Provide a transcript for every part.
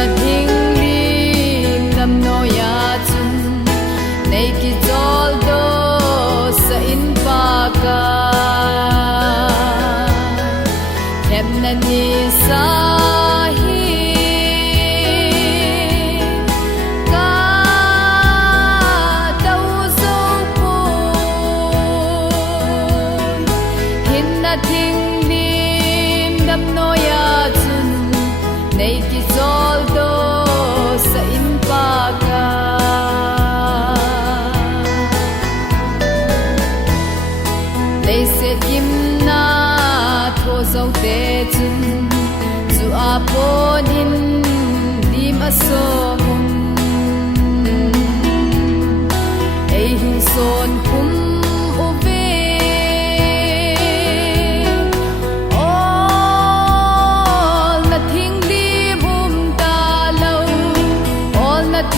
Nothing ำน้อยาจุนในกิจอลโดสะอินปากาในเสกิมนาโทเซาเตจุนจูอาปนินดีมาโซมุนเอหิโซนคุมอุเว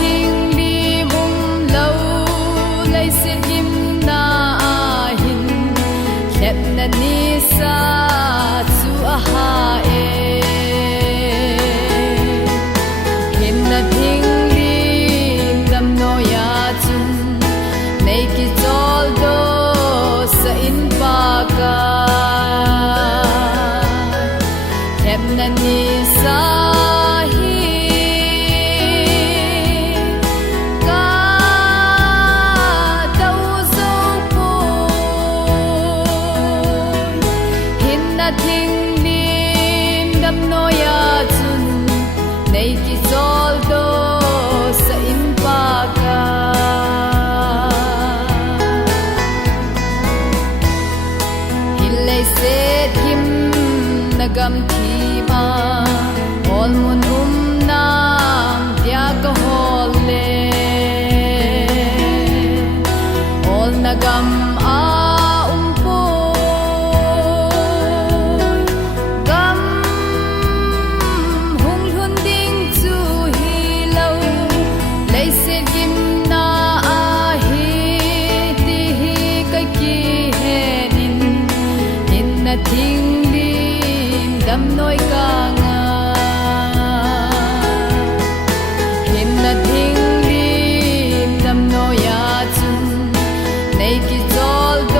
ทิ้งลีมุมเลาไลเสกิมนาหินแคบนันนิสาจูอาหาเอเห็นนัดทิ้งลีดำโนยาจุนในกิจอลโดสะอินปากาแคบนันนิสาทิ้งดินดำโนยาจุนในกิจอลโดสะอินปากาหินเลยเสดหิมนกำทีมาออลมุนนามเดียกฮอลเลออลนกำอาทิ้งดินดำน้อยกางาเห็นนะทิ้งดินดำน้อยาจุนในกิจอลโด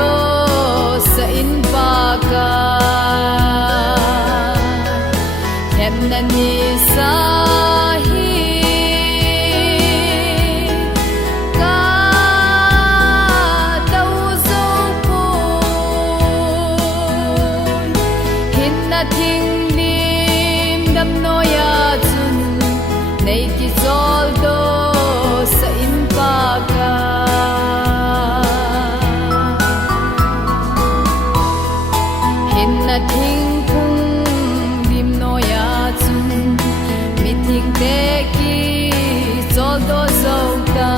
สะอินปากาแคบนันนิสาทิ้งดินดำน้อยาจุนในกิจอลโดสะอินปากาเห็นนะทิ้งพุงดิมน้อยาจุนมิทิ้งเตกิจอลโดโซตา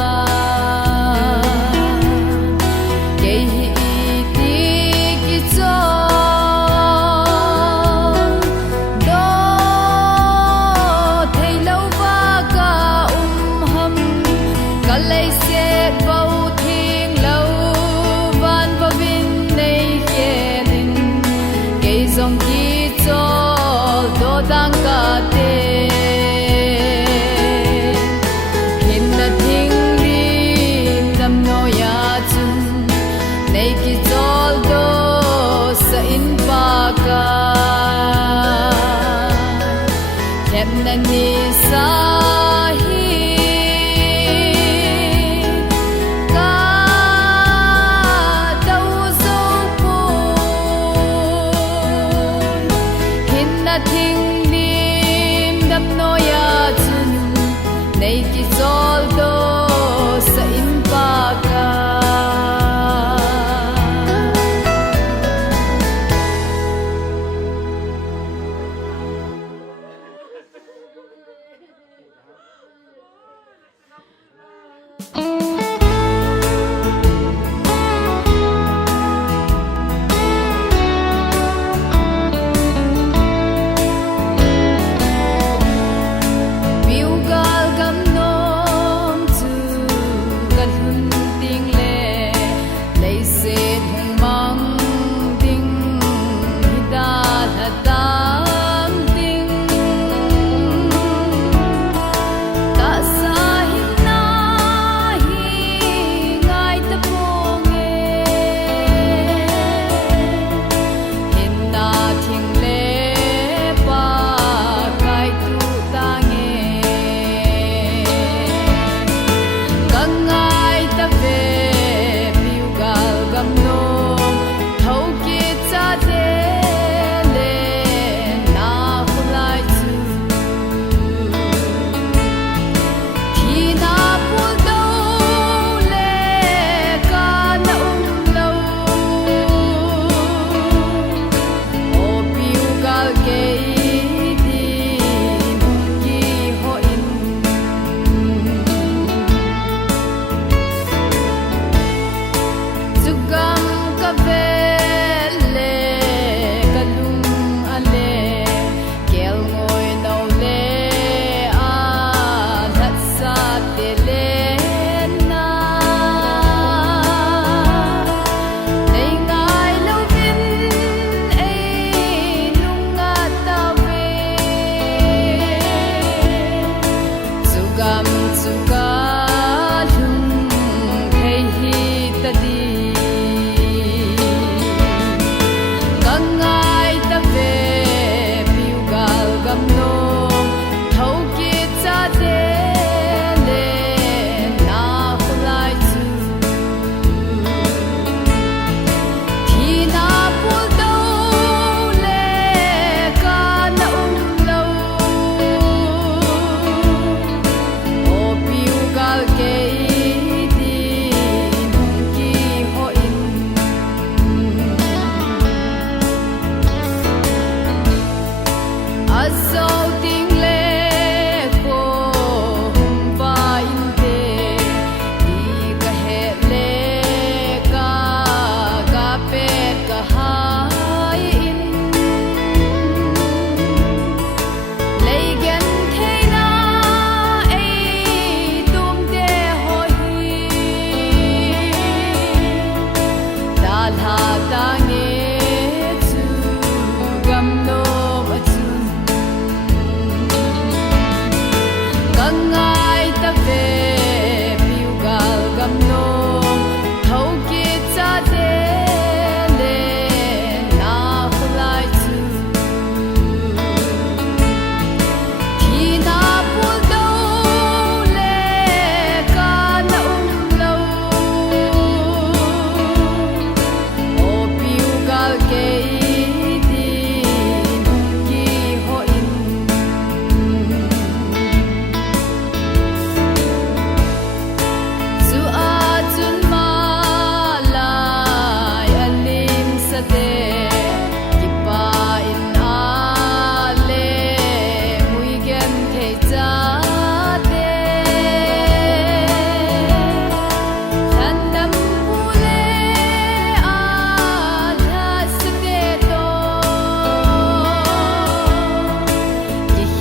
ดังกะเตเห็นนะทิ้งดินดำโนยาจุนในกิจอลโดสะอินปากาแคบนันนิสาทิ้งดินดำโนยาจุนในกิจอลโดสะอินปากา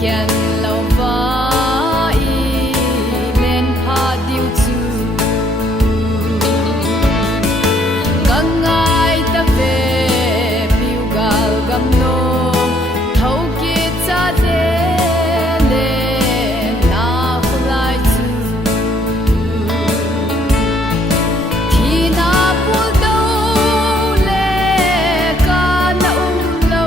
khian lo va i len pha diu chu gangai ta ve piu gal gam no thau ki cha de le na khulai chu thi na pul do le ka na lo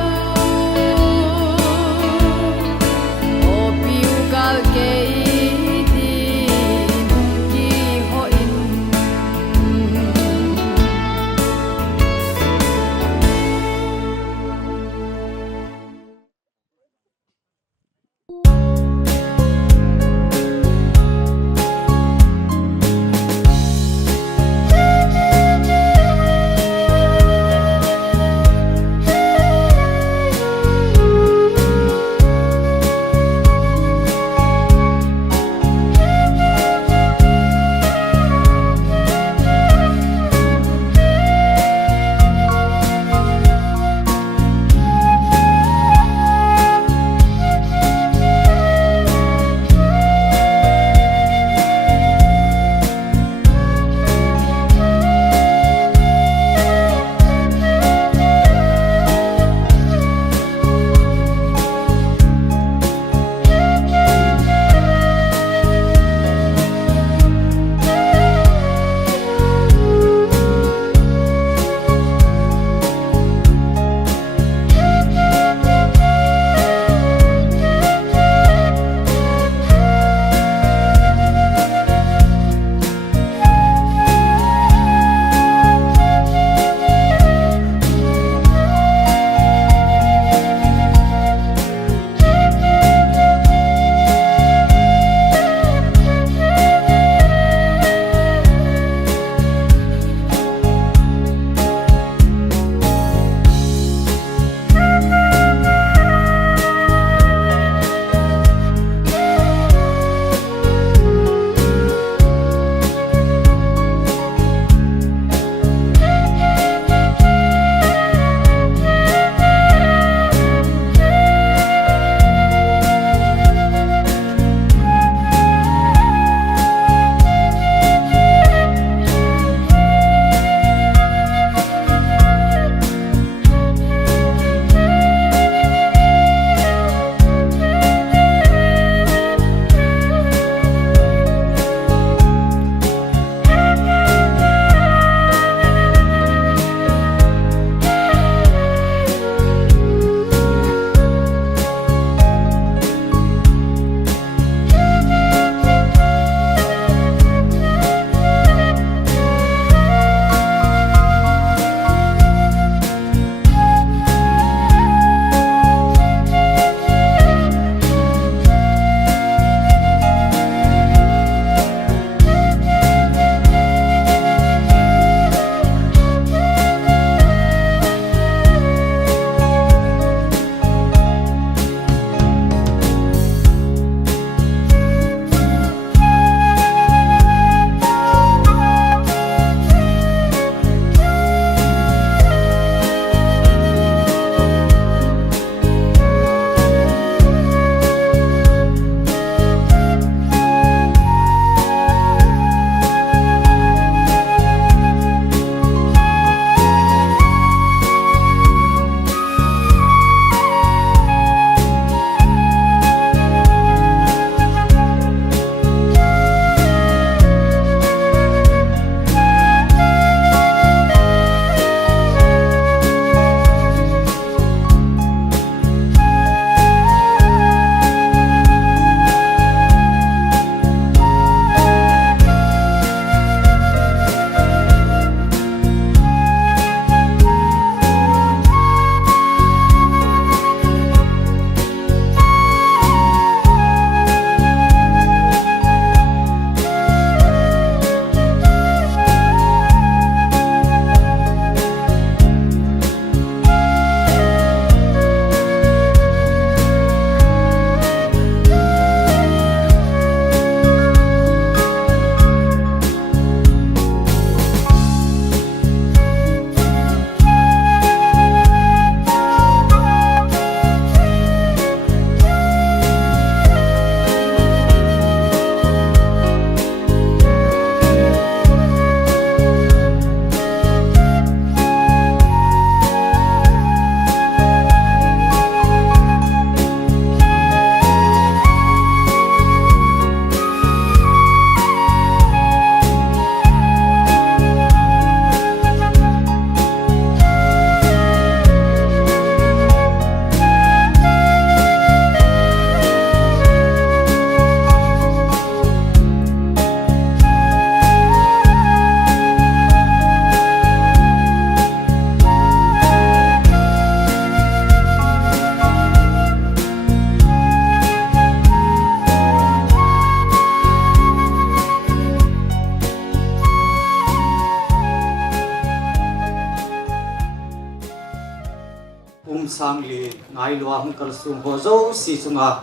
ngai lua hung kal sung ho zo si chunga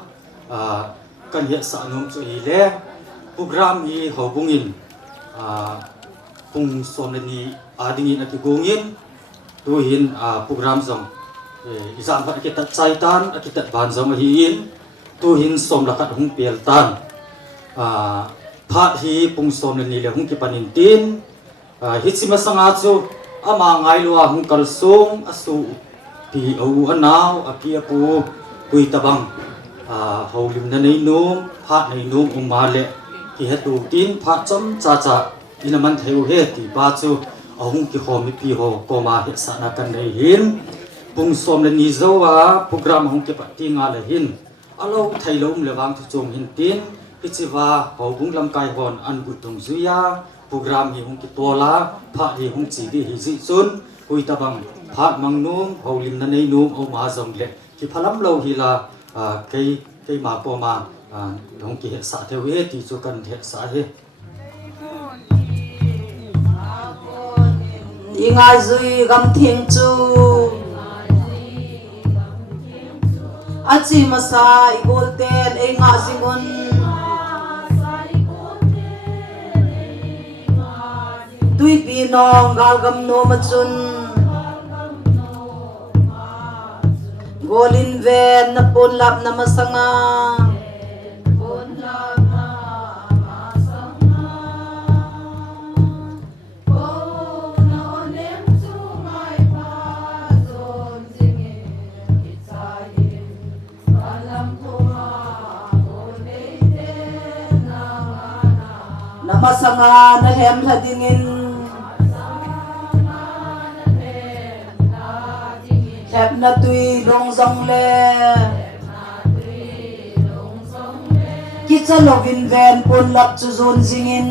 kan he sa num chu hi le program hi hobungin pung somni adingin akigungin tu hin program zong izam ba kita chaitan akita ban zong hi in tu hin som lakat hung pel tan pha hi pung somni le hung ki panin tin hi chima sanga chu ama ngai lua hung kal sung asu pi au anaw api apu pui tabang haulim na nei num pha nei num umale ki hetu tin pha chom cha cha inaman theu he ti ba chu ahung ki khom pi ho koma he sa na kan nei hin pung som le ni zowa program hung ke pati nga le hin alo thailom lewang chu chong hin tin pichiwa hobung lam kai hon an bu tung zuya program hi hung ki tola pha hi hung chi di hi ji chun pui tabang pha mangnum haulim na nei num o ma zong le ki phalam lo hi la cái mà po mà hong ki he sa theo he ti chu kan he sa he inga zui gam thing chu achi masa igol ten e nga singon tui pi nong gal gam no machun golin ven na pon lap na masanga pon lap na masanga po na onem chu mai pa zon jinge kitai salam thoma ole te na masanga na hem thadingin hep na tui long zong le ki cha lovin ven pon lap chu zon jingin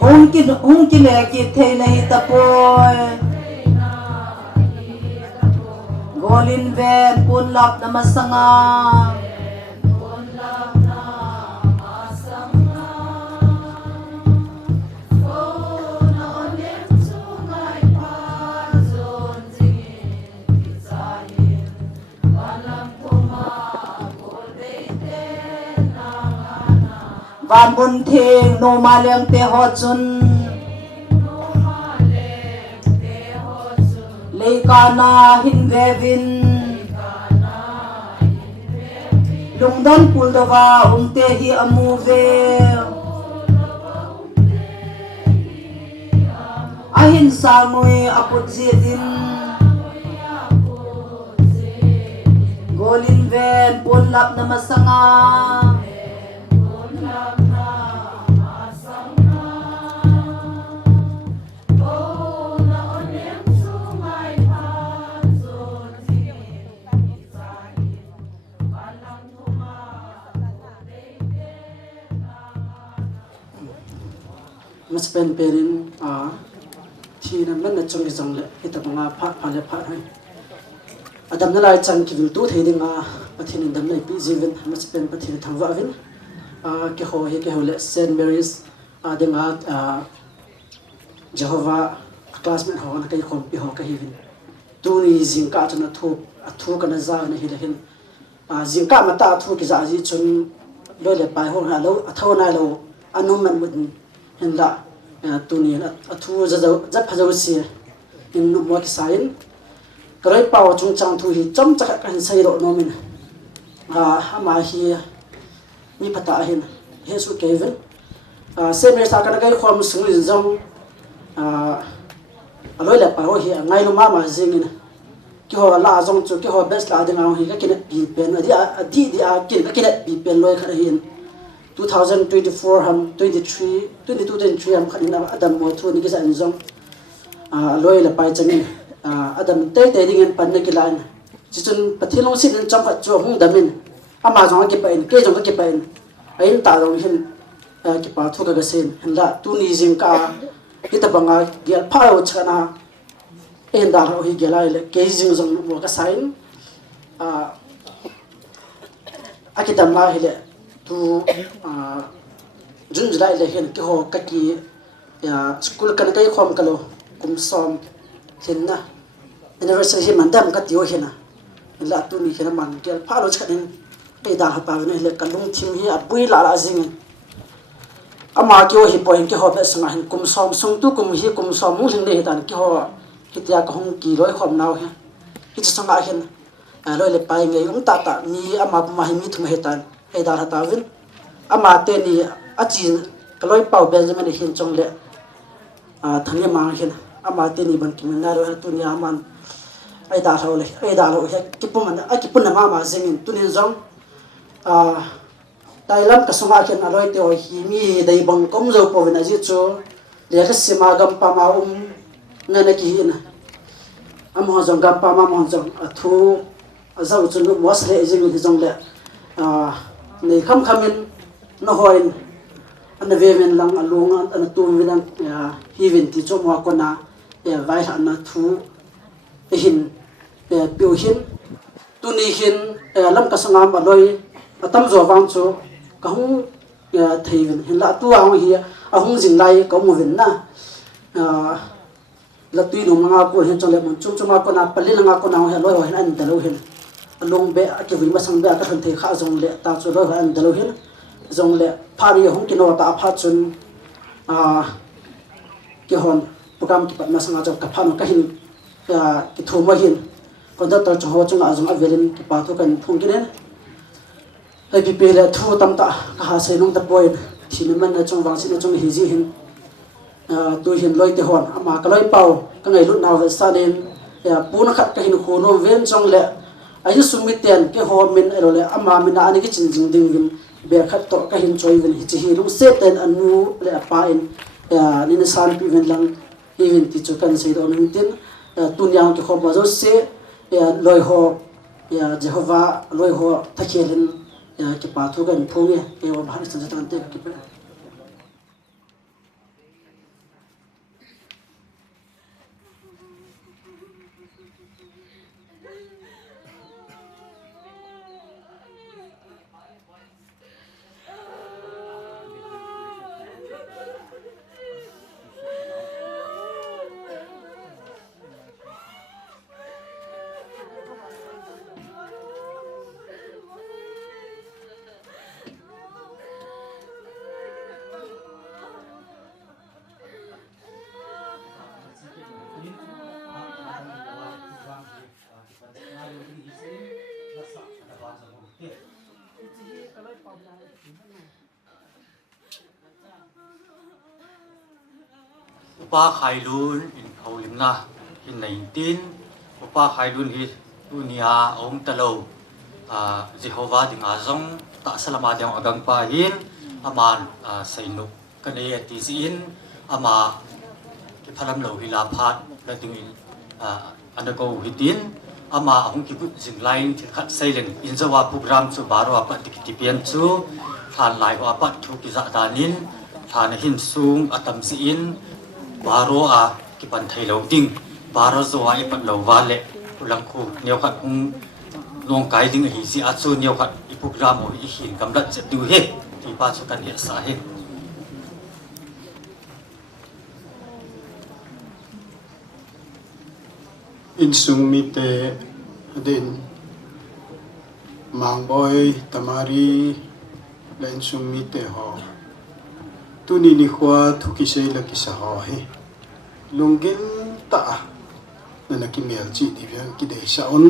hong ki le ki thei na hi ta poi golin ven pon lap na masanga van bun theng no ma leng te ho chun leikana hin vevin lungdon puldova umte hi amu ve ahin samui aput jedin golin ven pon lap na masanga mas pen perin thi na man na chong jong le ita nga pha le pha hai adam na lai chan ki vil tu thei dinga pathin dam nei pi jiven mas pen pathin thangwa vin ke ho he ke ho le St Mary's dinga Jehovah classmate ho na kai khom pi ho ka hivin tu ni jingka chana thu kana za na hi le hin jingka mata thu ki za ji chun lo le pai ho na lo athona lo anum man mud hin la tu ni athu za phajau si in mo ki sain krai paw chung chang thu hi chom chak kan sai ro no min ma hi mi pata hin he su kevin se me sa kana kai khom sung rin zong aloi la paw hi ngai no ma jingin ki ho la zong chu ki ho best la ding hi ka kin bi pen di kin ka kin bi pen loi kha hin 2024 ham 22 ham khanina adam mo thu ni kisa anjong loi la pai changin adam te ding en pan na kilan chichun pathilong sin cham pha chu hung damin ama jong ki pain ke jong ki pain ain ta dong hin ki pa thu ga sen hla tu ni jing ka kitabanga gel pha o chana en da ho hi gelai le ke jing jong mo ka sain akitam ma hele tu jun julai le hen ki ho ka ki ya school kan kai khom kalo kum som เห็นนะ anniversary มันดำก็ติวเห็นนะละตุนี่เห็นมันเกี่ยวพาเราชัดเองไอ้ดาหตาเนี่ยเลยกันลุงทีมเฮียปุยละละซิงอามาเกี่ยวหิปอยเกี่ยวแบบสมัยกุมซ้อมส่งตู้กุมฮีกุมซ้อมมุ่งถึงเลยตอนเกี่ยวฮิตยากงกี่ร้อยความนาวเฮียฮิตสมัยเห็นร้อยเลยไปไงตามีอามามาให้มีทุ่มเหตุการไอ้ดาหตาวินอามาเตนี่อาจีนก็ร้อยเป่าเบนจะไม่ได้เห็นจงเลยทันยามาเห็นอามาเตนี่บันกิมนาร้อยตุนี่อามันไอ้ดาเราเลยไอ้ดาเรากิปุ่นมันไอ้กิปุ่นน่ะมาซิงตุนี่จงได้รับกระทรวงการอร่อยเดียวที่มีได้บังคับจะพอเป็นอาชีพจูเรียกสมากัมปามาเงินกี่นะอามจงกัมปามาจงทูเจ้าจุนมัวสเลยจริงที่จงเลยในคำมินนหอยอันเววินลังอลุงอันตูวินังฮีวินที่จงว่าคนน่ะไว้อันทูหินเปียวหินตุนีหินลำกระทรวงการอร่อยตั้มจวบางจูก็หงเทียนเห็นละตัวหงเฮียหงจิงไลก็มูวินนะละตุยนุ่มงากูเห็นจังเลยมันจุ่มมาคนน่ะปลีงาคนน่ะเห็นร้อยเห็นอันเดลเห็นลงเบะเกี่ยวกับมาสังเบะก็เห็นเทข้าจงเละตาจุร้อยอันเดลเห็นจงเละพารีหงกินว่าตาพาจุนเกี่ยวกับโปรแกรมที่ปัดมาสังอาจกับพามันก็เห็นกิทุ่มว่าเห็นคนจะตัดจงหัวจงอาจงอเวลินที่ปาทุกันพงกินเนี่ยไอ้พี่เปล่าทูตั้มตาข้าเสียนุ่งตะบอยที่นี่มันจงวางสิ่งจงหิจิหินตัวหินลอยเตหอนอามาก็ลอยเป่าก็ไงรุ่นนาวเวสาเดนปูนขัดก็หินโคโนเวนจงเละไอ้สุมิเตียนก็หอมินไอ้เราเละอามามินาอันนี้ก็จริงๆดิ่งวินเบียขัดต่อก็หินจอยวินหิจิหิลุงเซตเต็นอันนูเละปาอินนี่นิสานพิเวนลังอีเวนที่จุกันเสียดอนหินตินตุนยังก็ขอบมาจะเสียลอยหัวเจฮวาลอยหัวตะเคียนque pato gan phunge e wa bhar san jatan te ki pe Upa khailun in haulimna in 19 upa khailun hi dunia ong talo Jehovah ding azong ta salama ding agang pahin aman sainu kane ti sin ama ki phalam lo hi la phat la ding in anago hitin ama ong ki put jing line thil khat sailen in zawa program chu baro apa tikitipian chu than lai wa pat thu ki za danin than hin sung atam si in baro ki pan thai lo ding baro zo ai pat lo wale ulang khu neu khat hung nong kai ding hi si a chu neu khat I program o I hin kam lat che tu he ti pa chu kan ya sa he in sung mi te din mang boy tamari la in sung mi te ho tu ni ni khwa thu ki sei la ki sa ho he lungin ta na na ki mel chi di vian ki de sa on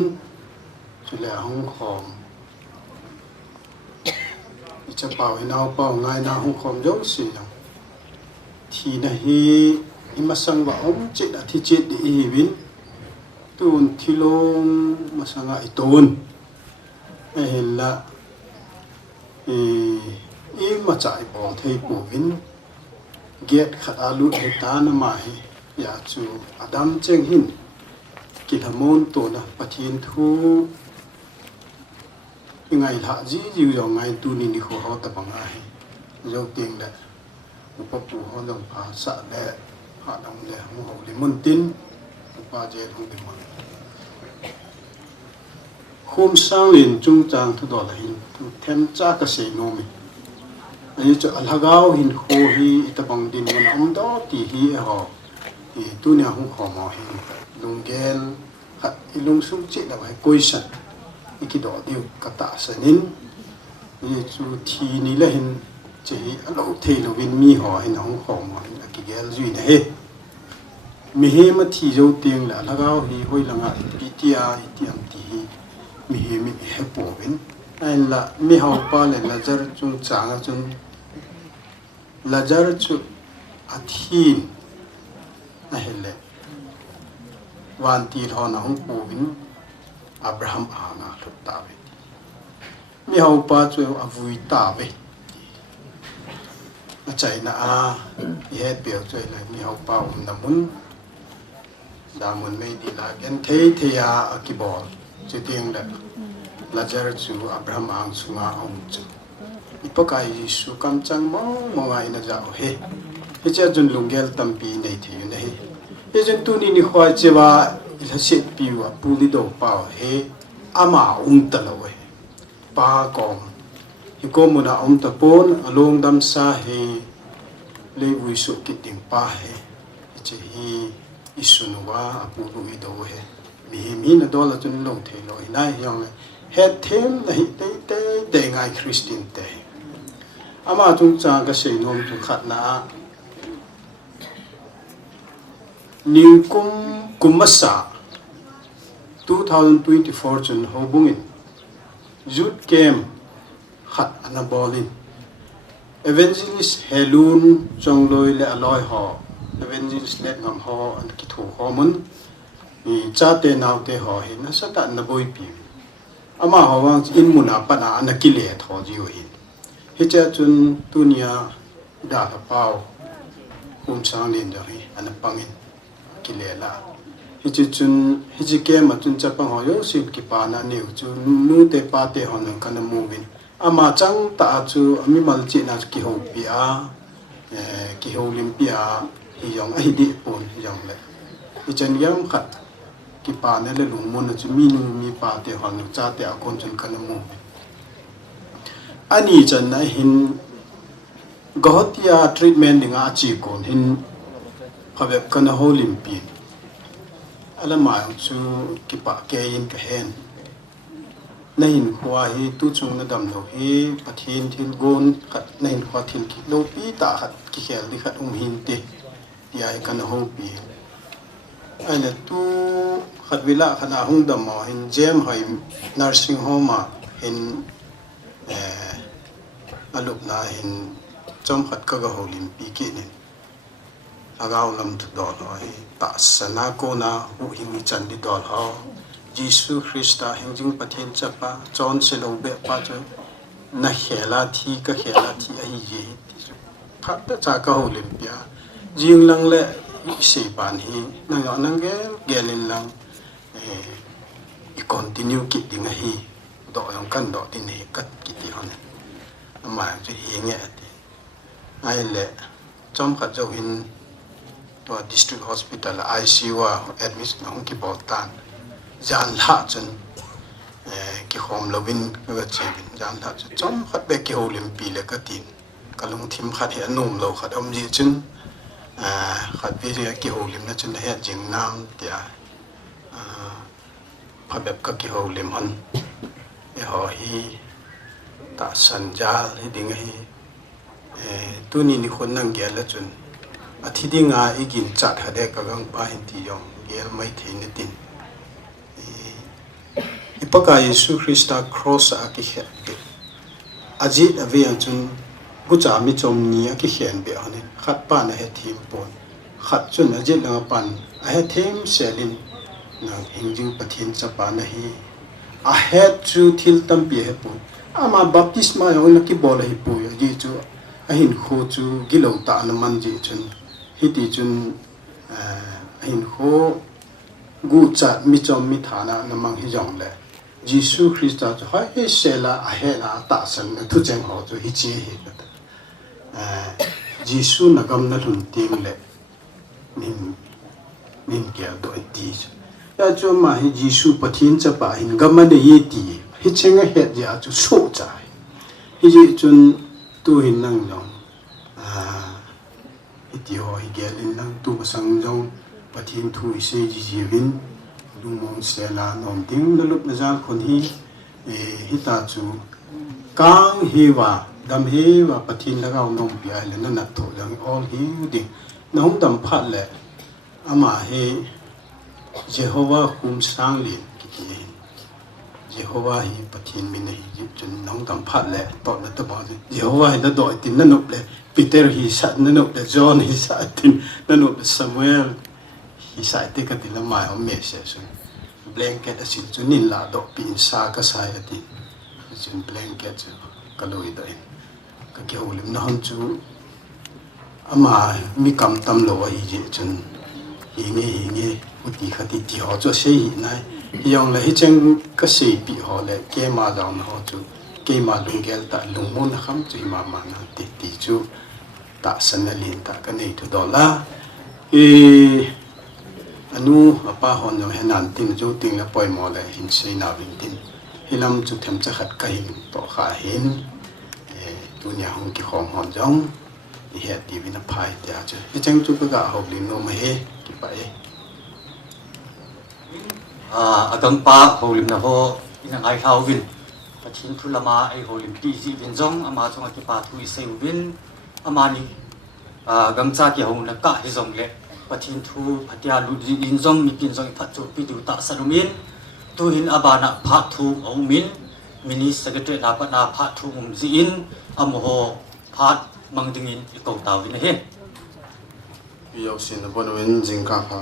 chule hong khom cha pao inao pao ngai na hong khom jo si no thi na hi imasang wa om che da thi che di hi win tun thilong masanga iton la ma chai bong thei pu win get khat alu he ta na ma hi ya chu adam cheng hin ki thamon to na pathin thu ngai la ji ji yo ngai tu ni ni kho ho ta bang a hi yo ting da upa pu ho dong pa sa de ha dong le ho ho li mun tin upa je hong de mon khom sang lin chung chang thu do la hin thu them cha ka se no mi ai chu alhagao hin ho hi itabang din mon am do ti hi ho tu nya hu kho mo hi lung gel khat ilung sum chi da bai koi san ikido diu kata sanin ni chu thi ni la hin che alo the lo win mi ho hin hu kho mo ki gel zui na he mi he ma thi jo tiang la lagao hi hoi langa pitia itiam ti mi he mi he po win ai la mi hau pa le lazar chung changa chung lazar chu athin na hele wan ti tho na hong po win Abraham anga thut ta ve mi hau pa chu avui ta ve a chai na a he pe chu la mi hau pa na mun da mun mai di la gen the ya akibol chu tiang da Lazar chu Abraham ang sunga ong chu ipakai Yesu kam chang mo ngai na ja he he cha jun lungel tampi nei thiu na he he jun tu ni khwa chewa ila set piwa puli do pa he ama ta lo he pa kom hi ko muna ta pon along dam sa he le wi su kiting pa he che hi isunuwa apu ru do he mi na do la jun lo the lo nai yong het them na hi te ngai Christian te ama chung cha ka sei nom tu khat na new kumasa 2024 chun hobungin youth camp khat anabolin evangelist helun chongloi le aloi ho evangelist let ngam ho an ki thu ho mun ni cha te naw te ho hin na sa ta na boi pi ama hawang in muna pana anakile tho ji hi he cha chun tunia da la pau sang nin da hi anapangin kilela he chun he ji ke ma chun cha pang ho yo sim ki pa na ne chu nu te pa te hon kan movin ama chang ta chu ami mal chi na ki ho pi a ki ho lim pi a hi yong a hi di pon yong le he chen yam khat ki pa ne le lung mon chu mi nu mi pa te hon cha te a kon chun kan mu ani chan na hin gotia treatment ninga chi kon hin phabek kan ho lim pi ala ma chu ki pa ke in ka hen na hin khwa hi tu chung na dam lo hi pathin thil gon khat na hin khwa thil ki lo pi ta khat ki khel ni khat hin te ya kan ho pi ai la tu khat vila khana hung dam ma hin jem hai nursing home ma hin alup na hin chom khat ka ga holim pi ki ni agaw lam tu do loi ta sana ko na hu hing chan di do ho Jesu Christa hingjing pathin chapa chon se lo be pa cho na khela thi ka khela thi ai ye phat ta cha ka holim pia jing lang le se pan hi nang gelin lang I continue ki ding hi do yang kan do tin he kat ki ti hon ama ju hi nge ti ai le chom khat jo hin to district hospital ICU admit na hong ki boltan jan la chen ki khom lovin ga chebin jan la chom khat be ki holim pi le ka tin kalung thim khat he anum lo khat om ji chen khat bi ria ki holim na chen he jing nam tia phabep ka ki holim hon e ho hi ta sanjal hi ding hi tu ni ni khon nang gel la chun athi dinga igin chat hade ka gang pa hin ti yong gel mai the ni tin ipaka Yesu Christa cross a ki khet ajit ave chun gucha mi chom ni a ki khen be hanin khat pa na he thim pon khat chun ajit la pan a he them selin na hingjing pathin chapa na hi a het chu thil tam pi he pon ama baptisma yo na ki bol hi pu ya ji chu a hin kho chu gilo ta na man ji chun hiti chun hin kho gu cha mi chom mi thana na mang hi jong le Jesu Christa chu ha he sela a he na ta san na thu cheng ho chu hi chi hi Jesu na gam na lun tim le nin kya do ti ya chu ma hi Jesu pathin cha pa hin gam ne ye ti hi chenga he ja chu so cha hi ji chun tu hin nang jong iti ho hi gelin nang tu sang jong ประทินทุยเซจิจิวินลุงมงเสลานอมติงนลุกนจาคนฮีฮิตาจูกางเฮวาดำเฮวาประทินแล้วก็นมปีไอแล้วนั่นนัดโถยังออลฮิวดิน้องดำพัดแหละอามาเฮเยโฮวาคุมสร้างลินกิกิเยโฮวาฮีประทินมินฮีจนน้องดำพัดแหละตอนนั้นตะบอเยโฮวาฮีนั่นดอยตินนั่นนุบเลยปีเตอร์ฮีสัตนั่นนุบเลยจอห์นฮีสัตตินนั่นนุบเลยซามูเอลฮีสัตติกันตินละหมายเอาเมเสซุนแบงเกตสิจุนินลาดอกปีนซากษายติจุนแบงเกตจูกะลุยดอยก็เกี่ยวลิมน้องจูอามามีกำตำโลอีเจจุนฮิเงอุติขติที่หอจะเสียนายยองเลยจังก็เสียปีหอเลยเกมาดาวน์หอจูเกมาลุงเกลตาลุงมุนนะครับจูมานังติจูตาสันลินตากันนี่ทุดอลลาอนุป้าหอนยังเห็นนันตินจูติงแล้วปล่อยหมอเลยหินเสียนาวินตินฮิลำจุดเทมจะขัดกันต่อขาเห็นตัวเนี่ยหงกิของหอนจงเหตุที่วินาภัยเดียวจะไอ้จังจุดก็หอบลินโนมาเฮกี่ไปอากังปาโฮลิมนะโฮอินังไอเฮาวินปะทินทุลมาไอโฮลิมปีจีวินจงอามาจงอากิปาทุยเซวินอามานี่กังจากิหงนะกะฮิจงเลปะทินทุพัทยาลุดินจงมีกินจงพัดจุปิดูตะสรุมินtu hin abana phathu aumin mini secretary na pa na phathu mumziin amho phat mangdingin ikaw tawin he yo sin bon wen jingka pha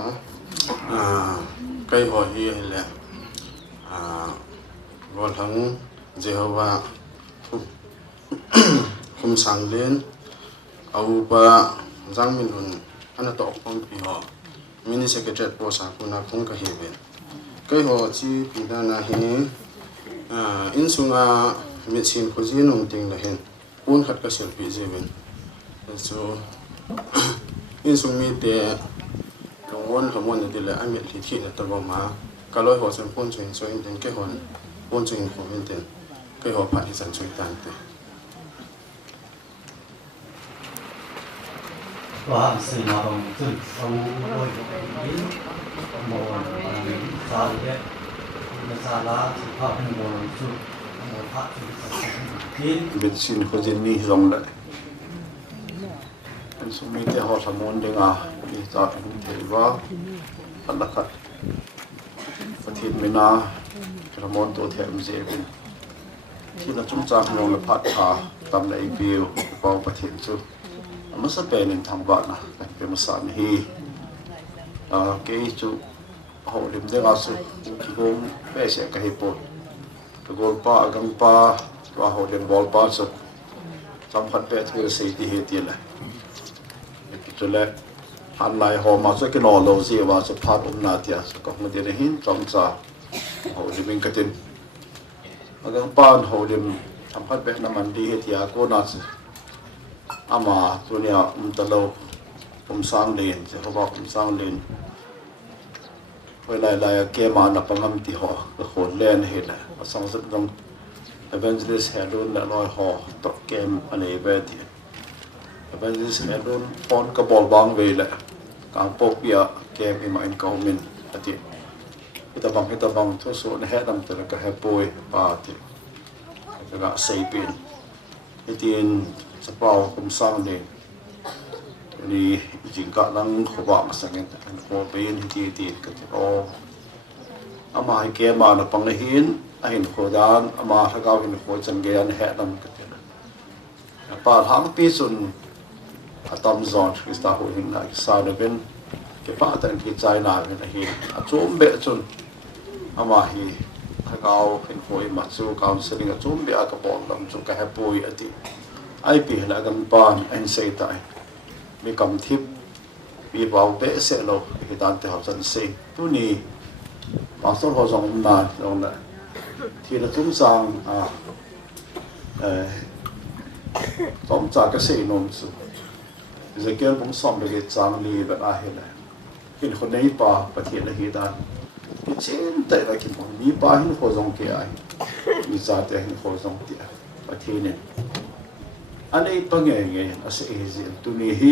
kai ho hi le wal hang jehova khum sang len au pa jang min hun ana to pom pi ho mini secretary po sa kuna khung ka he be cái họ chỉ bị đa na hiện in sunga medicine có gì nông tiếng là hiện uốn khát cái sự bị gì vậy so in sung mi để long uốn họ muốn để là anh biết thì khi là tao bảo mà cái lối họ sẽ phun truyền so in đến cái họ phun truyền của in đến cái họ phải sản xuất tàn thế và sự nào từ sâu đôi một sao đấy là sao lá chỉ có một phát medicine có gì ni rong đấy anh số mi để họ tham muốn đến đi ra thế vào ăn đặc biệt phát hiện mình tham muốn tổ thêm gì bênที่เราจุ่มจากโรงละพัดขาตามในวิวเป่าประเทศจุมันจะเป็นทางบ้านนะเป็นภาษาฮีเกี่ยจุเขาเรียนได้ว่าสุดที่เขาไม่ใช่กับฮิปโปตะโกนป้ากังป้าว่าเขาเรียนบอลป้าสุดจำพันเปที่เราสิ่งที่เหตุเลยจุดแรกหันไหลหอมาสักกิโลโลซีว่าสุดพัดนาทีสุดก็มันเดินหินจำจ่าเขาเรียนกันตินกังป้าเขาเรียนจำพันเปน้ำมันดีเหตุยาโกนัสอามาตัวเนี้ยมันตะโลผมสร้างเลนจะเขาบอกผมสร้างเลนเวลาเกมานับประมาณที่ห่อก็โขนเล่นเห็นแหละสองสัปดาห์Evangelist เฮรุนและลอยห่อตกเกมอันนี้เวที Evangelist เฮรุนปอนกระบอกบางเวลกลางปกเบียเกมอิมาอินเกามินอาทิตย์อิตาบังทุกส่วนเฮดำแต่ละก็เฮปุยปาติแล้วก็เซปินไอทีนสปาวผมสร้างเองนี่จริงก็ลังขวางสังเกตขวเป็นที่ก็จะรออามาให้เกมาหนับปังในหินเห็นขวดานอามาถ้าเขาเห็นขวดจังเกนแห่ดำก็จะป่าทางปีสุนอาตอมซอนคือสตาร์หุ่นนักสาวเดินเก็บป่าแต่ที่ใจหนาเป็นหินอาจุ่มเบะจนอามาให้ถ้าเขาเห็นขวดมาสู่การเสด็จจุ่มเบะกระบอกลำจุกกระแฮปุยอดีไอปีละกันปานเอ็นเซตายมีกำทิพมีเบาเบะเสโลที่ด้านที่เขาจันเซตัวนี้บางส่วนเขาส่งมาตรงนั้นที่เราทุ่มสร้างต้องจากเกษตรนนสุจะเกี่ยวผมสอนไปกับจางลีแบบอาเห็นเลยเห็นคนในป่าประเทศละที่ด้านที่เช่นแต่ละคิดผมมีป่าเห็นคนส่งเกี่ยมีจ่าแต่เห็นคนส่งเกี่ยประเทศเนี่ยอันนี้ปังเงี้ยอาศัยตัวนี้ฮี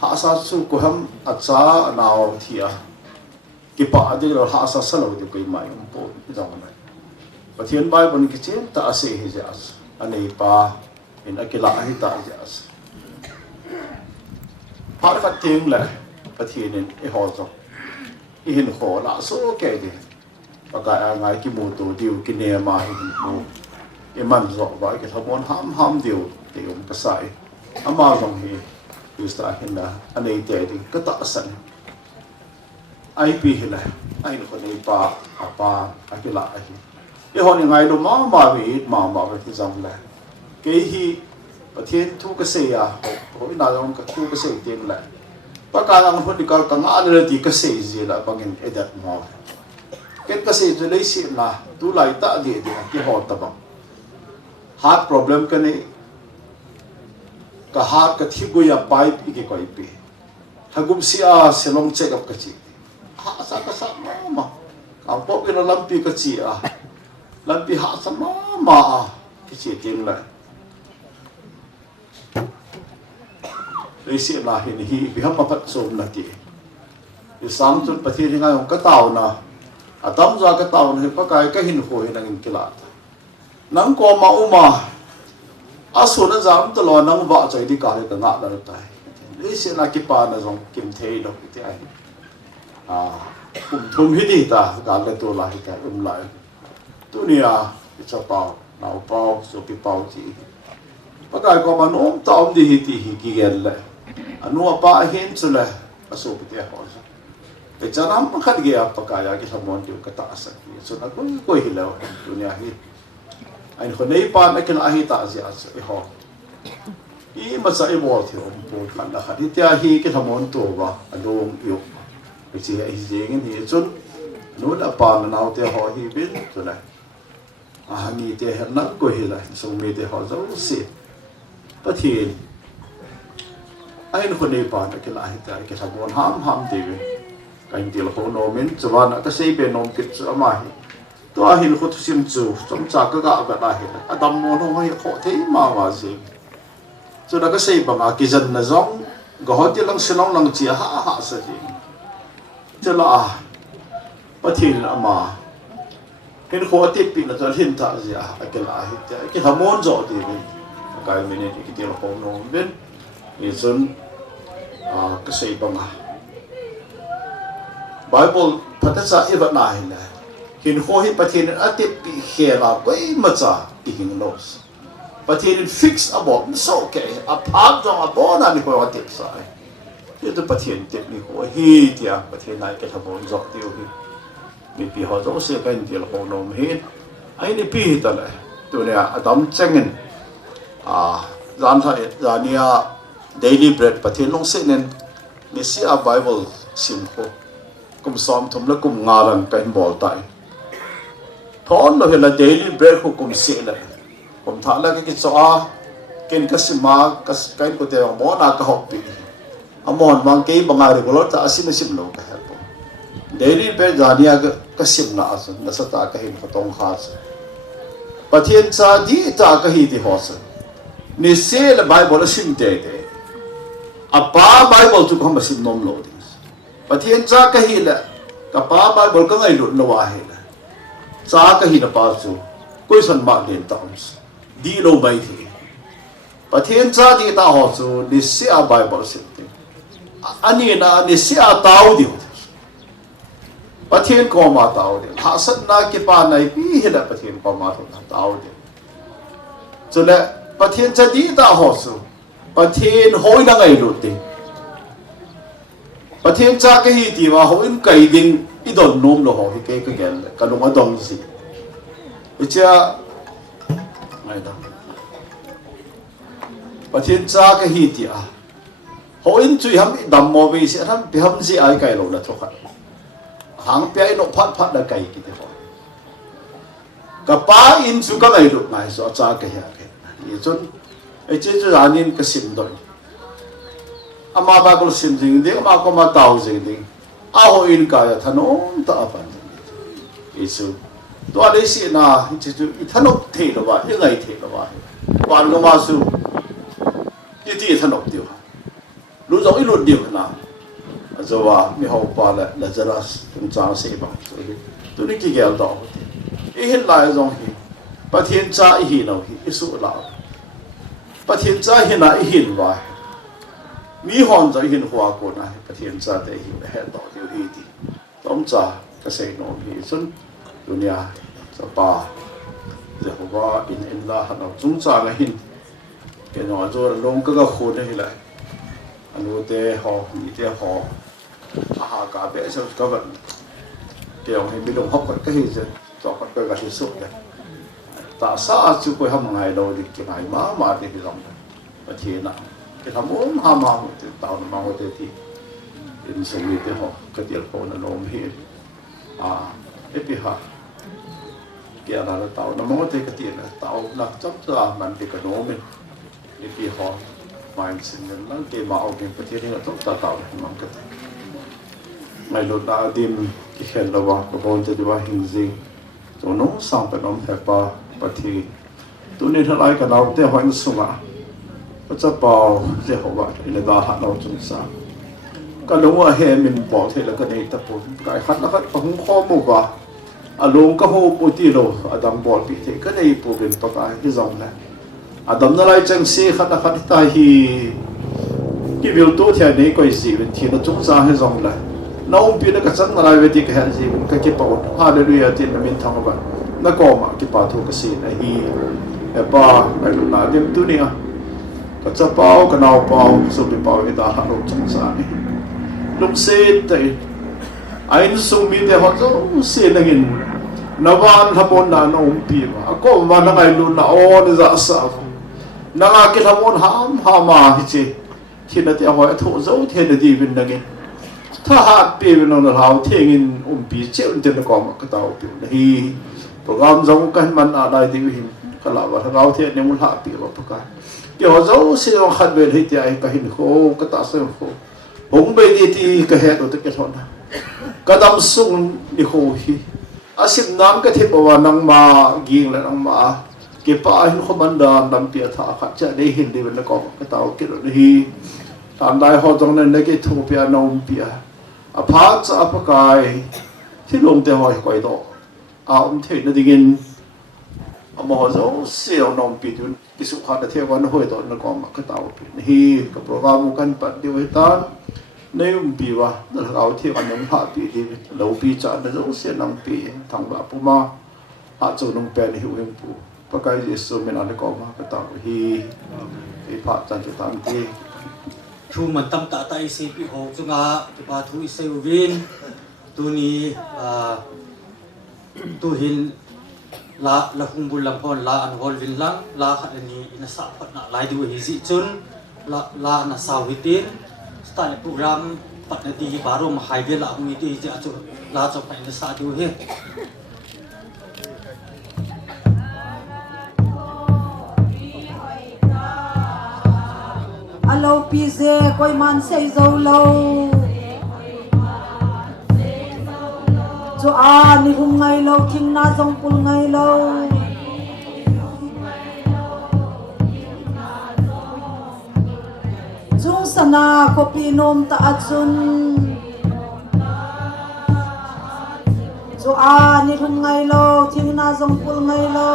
ha sa su ko ham acha naw thia ki pa adi lo ha sa salo de kai mai po jong na pathian bai bon ki chen ta ase hi jas anei pa in akila hi ta jas par ka ting la pathian in e ho zo i hin ho la so ke de pa ka ngai ki mu to diu ki ne ma hi mu e man zo ba ki thamon ham diu te um ka sai ama jong hi Yusta hinda anei te di kata asan IP hila ai ko nei pa apa akila ahi e hon ngai do ma ba ti jam la ke hi pathian thu ka se ya ho na jong ka thu ka se tem la pa ka ang hon dikal ka nga le ti ka se ji la bangin edat mo ket ka se je le si na tu lai ta di ki ho ta ba heart problem ka nei ka hat ka thigu ya pipe ki ko ipi hagum sia selong check up ka chi ha sa ka sa ma ka po ki na lampi ka chi lampi ha sa ma ki chi ting la resi la hin hi bi ha pa pat so na ki i sam chun pathi ri nga ka taw na atam za ka taw na pa kai ka hin ho hin ang kila nang ko ma uma asuna zam to lo nang wa chai di ka le ta na la tai le se na ki pa na jong kim thei lo ti ai thum hi di ta ga le to la hi ka lai tu ni cha pa na pa so ki pa ji pa ka ko ma nom ta om di hi ti hi ki gel le anu pa hin chu le aso pi te ho e cha nam pa khat ge pa ka ya ki samon ti ka ta sa ki so na ko hi lo tu ni hi ai ko nei pa na ken ahi ta sia e ho I ma sa e bo thi om po khan la khat tia hi ke thamon to ba alom yu bi chi ai jeng ni chun no da pa na naw te ho hi bin to la ni te han na ko hi la so me te ho zo si pa thi ai no nei pa na ke la hi ta ke thamon ham ti kain ti lo ho no men chuan ka sei be nom kit chu ma hi to a hin khu sim chu chom cha ka ga da hi adam no no hi kho thei ma wa si chu da ka sei ba ma ki jan na zong go ho ti lang sinong lang chi ha sa ji chela pathil ama hin kho ti pi na cha hin ta ji akela hi ta ki hamon zo ti ni kai mene ki ti lo ho no ben ni chun ka sei ba ma Bible patasa iba na hi na hin ho hi pathin atip pi khela koi ma cha ti hin los pathin fix about so okay a part of a bona ni ko atip sa ye to pathin tip ni ko hi tia pathin nai ke thabon jok ti hi ni pi ho zo se kan ti lo no me ai ni pi ta la tu ne adam chengen zan tha zania daily bread pathin long se nen ni si a Bible sim ko kum som thum la kum ngaran kan bol tai thon lo hela daily bread ko kum se la kum tha la ki choa ken ka sima kas kain ko te mo na ka hoppi amon mang ke banga regular ta asim sim lo ka help daily bread jania ka sim na asun na sa ta ka hin khatong khas pathian cha di ta ka hi ti hos ni se la Bible sim te te apa Bible tu ko sim nom lo pathian cha ka hi la ka pa Bible ka ngai lu lo wa he la cha ka hi na pa chu koi san ma len ta di lo bai thi pathian cha di ta ho chu ni se a Bible sim te ani na ni se a tau di pathian ko ma tau de ha sat na ki pa nai pi he la pathian ko ma tau de chu la pathian cha di ta ho chu pathian hoi na ngai lu te pathian cha ka hi ti wa ho in kai ding I don nom lo ho hi ke ka gel ka lo ma dong si icha mai da pathian cha ka hi ti a ho in chui ham dam mo be si ham bi ham si ai kai lo la tho kha hang pe ai no phat phat da kai ki te ho ka pa in su ka ngai lo ngai so cha ka ya ke ni chon ai che chu anin ka sim do ama ba ko sim jing de ama ko ma tau jing de a ho in ka ya thanon ta pa isu to ale si na chi chu I thanok the lo ba I ngai the lo ba wan lo ma su ti ti thanok ti lu รู้จักอีหลุดเดียวกันนะจะว่ามีเขาปาละละจะรัสเป็นจ้าเสียบังตัวนี้กี่แก้วต่ออีเห็นลายจงฮีประเทศจ้าอีหินเอาฮีอิสุลาประเทศจ้าเห็นอะไรอีหินวะมีหอนจะอีหินหัวคนนะประเทศจ้าแต่อีหินแห่ต่อที่ฮีดีต้องจ้าก็เสียโนฮีส่วนดุนยาจะป่าเดี๋ยวว่าอินลาหันเอาจุงจ้าก็หินเห็นว่าจะลงก็คนได้เลยอันนู้นเตะหอมีเตะหออาหารกาเบะซึ่งก็แบบเดี๋ยวให้มีลงหอบกันก็เห็นจะต่อกันก็การที่สุดเลยแต่ซาจุกไปทำไงเราดิกินไงมาที่พี่ลองประเทศน่ะที่ทำมุ้งหามาหมดที่ตาวมาหมดที่อินสมิเตะหอกระเดียร์โคนนมเฮเอพิฮะเกี่ยอะไรตาวน้ำมันที่กระเดียร์ตาวนักจับจ้ามันที่กระโนมินเอพิฮะมาอินสินนั้นนั่งเกี่ยมาเอาเกี่ยประเทศนี้ก็ต้องตาวมันก็ไม่ลดนาดิมที่เห็นระหว่างกระบวนจะดีว่าหินซิงตัวน้องสั่งไปน้องแหบประเทศตัวนี้ทลายกับเราเดี๋ยวหันสูงก็จะเป่าเดี๋ยวว่าอินดาหันเราจุดสามก็รู้ว่าเฮมินบอกเท่าแล้วก็ในตะปูกายขัดแล้วก็หุ้มข้อมูกว่าอารมณ์ก็หูปุติโลอดัมบอกปีเทก็ในปูเป็นประกายที่สองนะอดัมนั่นไรจังสีขัดขัดตาฮีที่วิวตัวเท่านี้ก็สิเป็นที่เราจุดสามให้สองเลยน้องปีนักจังอะไรเวทีก็เห็นสิก็คิดว่าฮาเลลูยาที่นั่นมินทางบ้านนักก็มาคิดว่าทุกสิ่งไอ้ฮีป้าไอ้ลูกนาเดียมตัวนี้ก็จะเป่าก็น่าเป่าสุดที่เป่าอิดาฮันลูกจังสานี่ลูกเสียแต่ไอ้นี่สุ่มมีแต่หัวใจเสียนั่งอินนับวันทำบุญน่ะน้องปีมาก็มานั่งไอ้ลูกน่ะโอ้นี่จะสาวนั่งอากิทำบุญหามาฮิจิที่นั่นที่เอาไว้ทุกเจ้าที่นั่นดีเป็นนั่งอินถ้าหากปีเป็นน้องเราเที่ยงปีเจ้าจะนึกออกมาก็ต้องปีนี่โปรแกรมจงกันมันอะไรที่วินก็ลาว่าเราเที่ยงนี่มันหาปีว่าประการเดี๋ยวเราเสียงขัดเวรให้ใจก็เห็นโคก็ตัดเส้นโคผมไปดีที่ก็เห็นตัวก็ทนก็ดำสุ่งดิโคฮีอาศิบน้ำก็เทปว่านังมายิงและนังมาเก็บป้าเห็นคนบันดาลดำเปียท่าขัดจะได้เห็นดีเป็นแล้วก็ต้องเกิดฮีตามได้เขาตรงนั้นได้ก็ถูกเปียนมเปียอาพาจะอาปกายที่ลงเตะหอยก่อยโตเอาเทนดิกินเอามาเขาเสียวนมปีจุนกิสุขันเทวันหอยโตนักก็มาก็เต่าฮีกับโปรแกรมกันปัดเดียวให้ตาในปีว่าแล้วเราเที่ยวกันยังหาปีดีเราปีจันทร์เราเสียนำปีทางแบบปุ๊มาอาจจะนงเป็นหิวเองปุ๊ปกายจะสุ่มเป็นอะไรก็มาก็เต่าฮีไอ้พระจันทร์ตามที่ชูมันตั้มตาไตซีพีหกจุงอาที่ปาทุอิเซวินตัวนี้ตัวหินละหุ่มบุลลังพอนละอันวอลวินลังละขัดนี้นัสพัดนักลายดูฮิซิจุนละนัสาวิตินสไตล์โปรแกรมปัดนาทีบารุมไฮเวลละมิติจะจุละจบไปนัสาดูเฮalo pize koi man sei zo lo cho a ni hum ngai lo thing na jong pul ngai lo chung sana kopi nom ta achun cho a ni hum ngai lo thing na jong pul ngai lo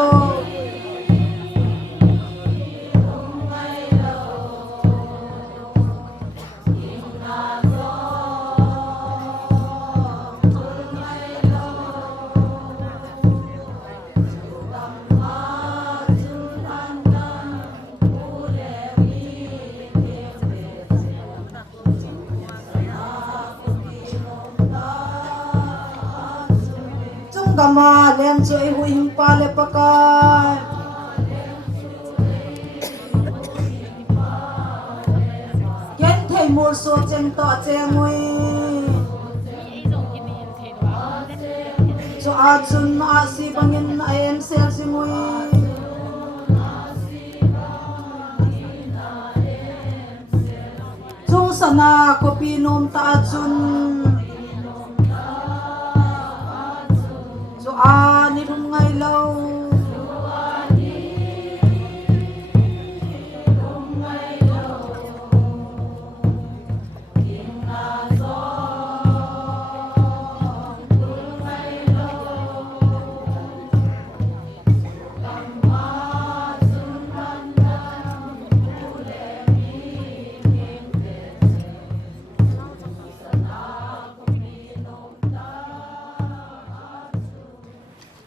Kama lem choi hui him pa le pakai ken thai mur so chen to chengoi so a chun a si bangin a em sel singoi chung sana kopi nom ta chun ni hum ngai lo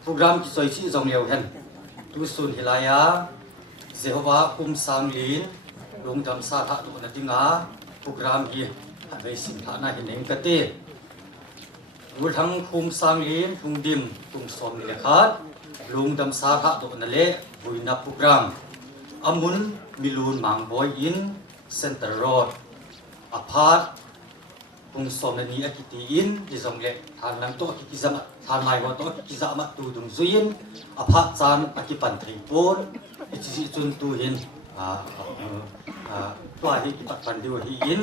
program ki soi chi jong leo hen tu sun hilaya Jehovah kum sang lin lung dam sa tha tu na dinga program hi ve sin tha na hin eng ka te mul thang kum sang lin tung dim tung som ni le khat lung dam sa tha tu na le buina program amun milun mang boy in center road apart tung som ni akiti in di jong le than nang to ki zama than mai ho to ki zama tu dung zuin aphat chan akipan tri pon ichi chun tu hin twa hi pat pan diu hi in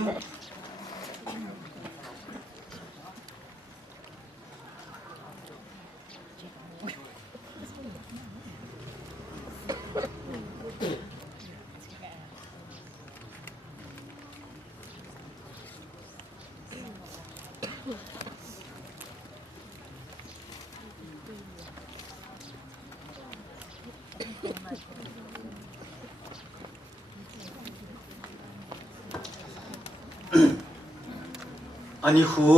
ani hu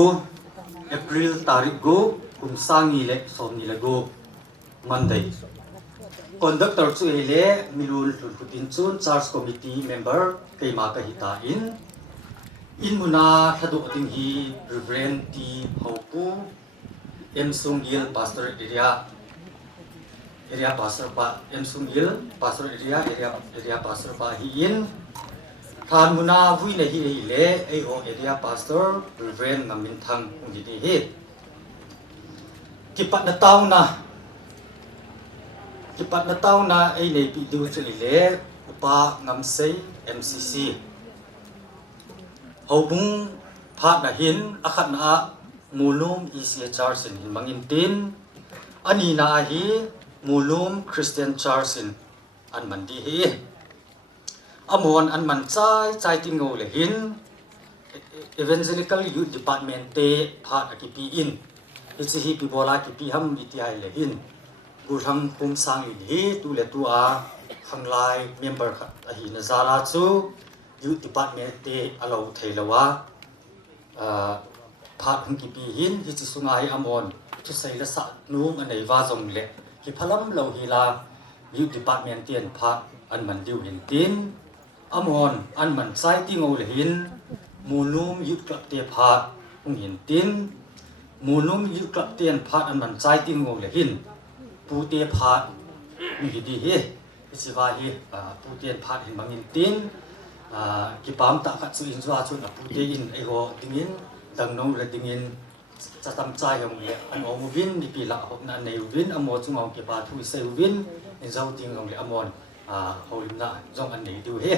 April tarik go kum sangi le som ni le go Monday conductor chu ele milul putin chun charge committee member keima ka hita in muna thadu ting hi reverend T Hopu M Sungil pastor area pastor pa M Sungil pastor area pastor pa hi in than muna vui ne hi le ai ho area pastor reverend ngamin thang ung di he kipat na taw na ai nei pi du chu le upa ngam sei MCC hobung phat na hin akhat na mulum ECA church in mangin tin ani na hi mulum Christian church in an mandi hi amon an man chai tingo le hin evangelical youth department te phat akipi in ichi hi pi bola ki pi ham itiai le hin gu thang kum sang hi tu le tu a hanglai member kha a hi na zala chu youth department te alo theilawa phat hung ki pi hin hi chi sunga hi amon chu sei la sa num anei wa jong le ki phalam lo hi la youth department ten phat an man diu hin tin amon an man chai tingo le hin munum youth club te phat hung hin tin munum youth club ten phat an man chai tingo le hin pu te phat mi di hi siwa hi pu te phat hin mangin tin ki pam ta khat chu in zwa chu na pu te in ai ho dingin dang nong re dingin chatam chai hong le an om win ni pi la hok na nei win amo chu ngau ki pa thu se win in zau ting ngong le amon holim na jong an nei du he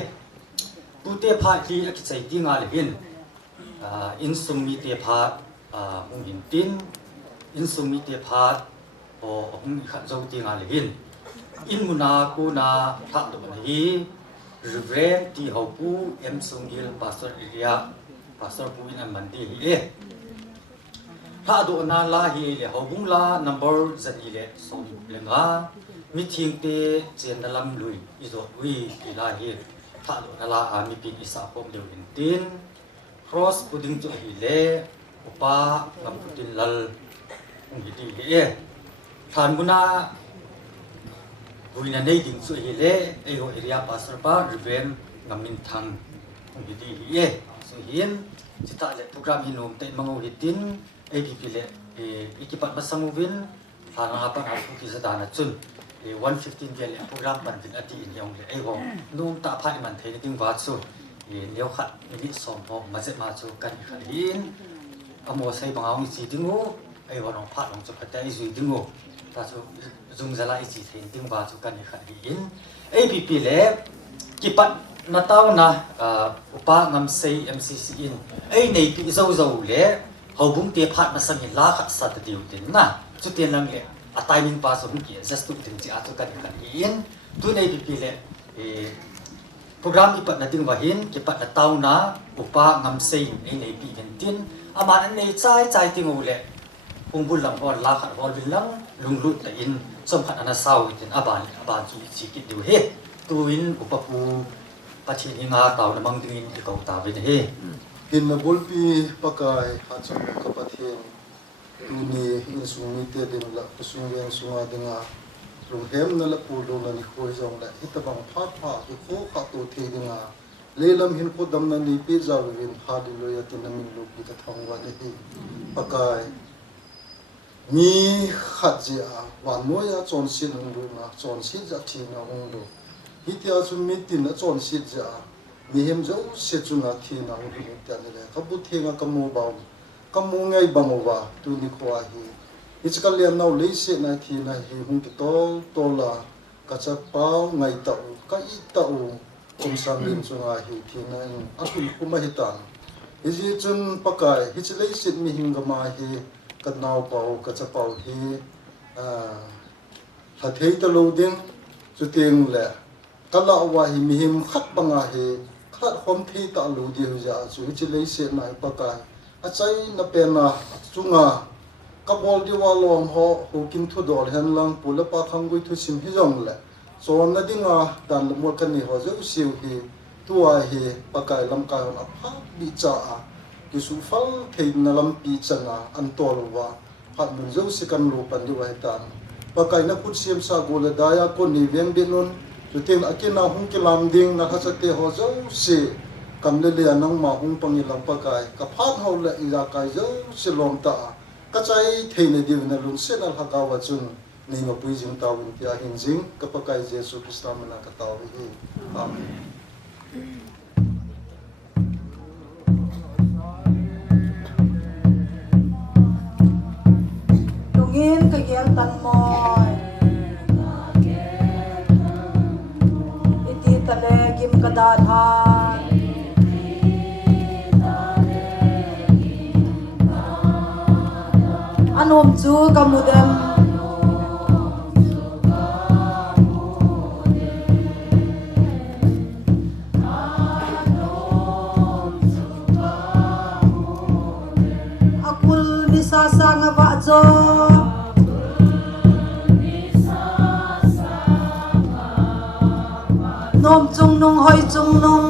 pu te phat hi a ki chai tinga le hin in sum mi te phat hung hin tin in sum mi te phat o hung khat zau tinga le hin in muna ku na tha do hi reverend T Hopu M Sungil pastor area pastor pu in an mandi hi e tha do na la hi le hobung la number zani le som le nga meeting te chen dalam lui izo wi ila hi tha do na la mi pin isa pom de in tin cross puding chu hi le upa ngam putin lal ung hi di e than muna buina nei ding chu hi le ai ho area pastor pa reverend ngamin thang ung hi di e so hin chita le program hinum te mango hitin APP le ikipat masamuvin thana pa apu ki sadana chun 115 gel program ban din ati in yong le ai ho num ta phai man the ding wa chu leo khat ni som ho ma je ma chu kan khalin amo sai bangau ni chi dingu ai ho nong phat nong chu phatai zui dingu ta chu zum zala I chi the ding wa chu kan khalin APP le kipat na taw na upa ngam sei MCC in ai nei pi zo zo le hobung te phat na sang la khat sa ta diu tin na chu ten lang le a timing pa so ki just to tin chi a chu kan in tu nei pi le program ki pat na ting wa hin ki pat na taw na upa ngam sei ai nei pi tin aman an nei chai ting u le hung bul lam hon la khat hol bin lang lung lut ta in som khat ana sau tin aban chu chi ki diu he tu in upapu pachi hinga taw na mang dingin ki ko ta ve he in na bulpi pakai hatcham kapathin tu ni in sung mi te ding la sung yang sunga dinga lung hem na la pu lo na ni khoi jong la itabang phat pha tu kho kha tu the dinga lelam hin ko dam na ni pe za win pha di lo ya tin na min lo ki ta thong wa ni pakai mi khat ja wan mo ya chon sin ung do na chon sin ja thi na ung do hitia chu mi tin na chon sin ja mi hem jo se chu na thi na ung do ta ne ka bu the nga ka mo ba ka mo ngai ba mo ba tu ni khwa hi ichkal lian nau le se na thi na hi hung ki to la ka cha pau ngai ta u ka I ta u kum sam lim chu nga hi thi na a kun kuma hi ta hi chun pakai hi chle sit mi hing ga ma hi ka nau pau ka cha pau hi ha thei ta lo ding chu teng le ka la wa hi mi him khat banga hi khat khom thei ta lo di hu ja chu hi chle sit na pakai a chai na pe na chunga ka bol di wa lom ho kin thu dol hen lang pula pa khang gui thu sim hi jong le so na dinga dan mo kan ni ho zo siu hi tua hi pakai lam ka na pha bi cha a ki su fal thei na lam pi changa an tol wa phat mun zo si kan lu pan di wa tan pakai na put siam sa go le daya ko ni veng bin nun chu ten akina hung ki lam ding na kha te ho zo si kam le le anang ma hung pangi lam pakai ka phat ho le ira kai zo si lom ta ka chai thei ne diu na lun se na ha ka wa chun ni ma pui jing ta win tia hin jing ka pakai jesu krista mana ka ta wi amen tungin ka gel tan moy iti tale gim kadan ha anom chu kamudam akul ni sasanga wa jo nom chung nung hoi chung nung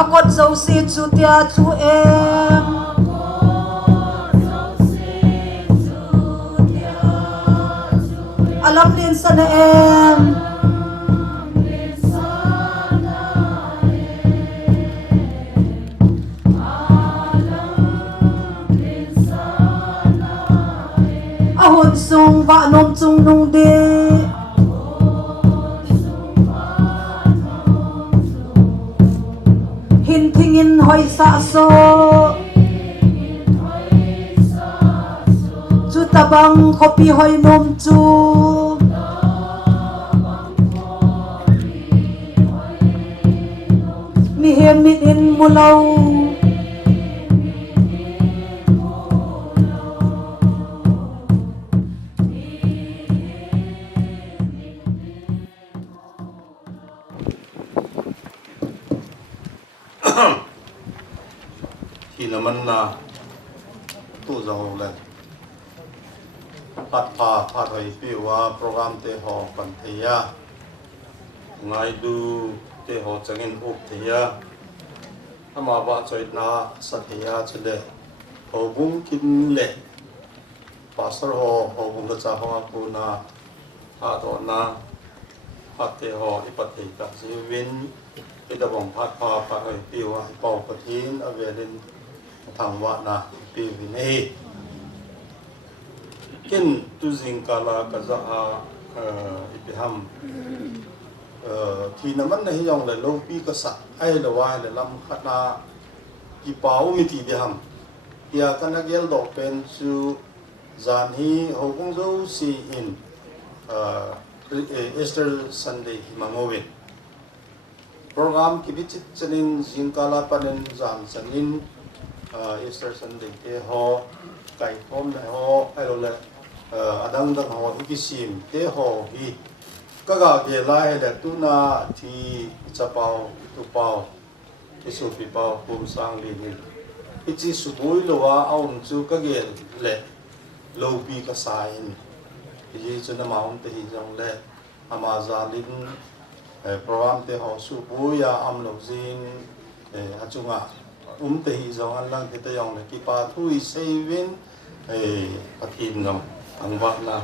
akot zo si chu tia chu em alam lin sa na em ahon sung va nom chung nung de hin thingin hoi sa so chu tabang khopi hoi nom chu mi hem mit in mulau naman na tu zong le pat pa pat hoi pi wa program te ho pan te ya ngai du te ho changin up te ya ama ba choi na sa te ya chele ho bung kin le pastor ho bung ka cha ho pu na ha do na pat te ho ipat te ka si win ke da bong pat pa pat hoi pi wa pau pathin avelin thang wa na pi vin he kin tu jing kala ka za a ipiham thi na man na hi yong le lo pi ka sa ai le wa le lam khana ki pau mi ti de ham ya kana gel do pen su zan hi ho kong zo si in Easter Sunday himangowin program ki bichit chanin jing kala panen zam chanin Easter Sunday te ho kai hom le ho alo le adang dang ho ki sim te ho hi ka ga ge lai le tu na thi chapao tu pao isu pi pao pum sang li ni ichi su boi lo wa aun chu ka ge le lo pi ka sain ji chu na maung te hi jong le amazalin program te ho su boi ya am lo jin achunga te hi zong an lang te te yong le ki pa thui saving pathin zong angwa na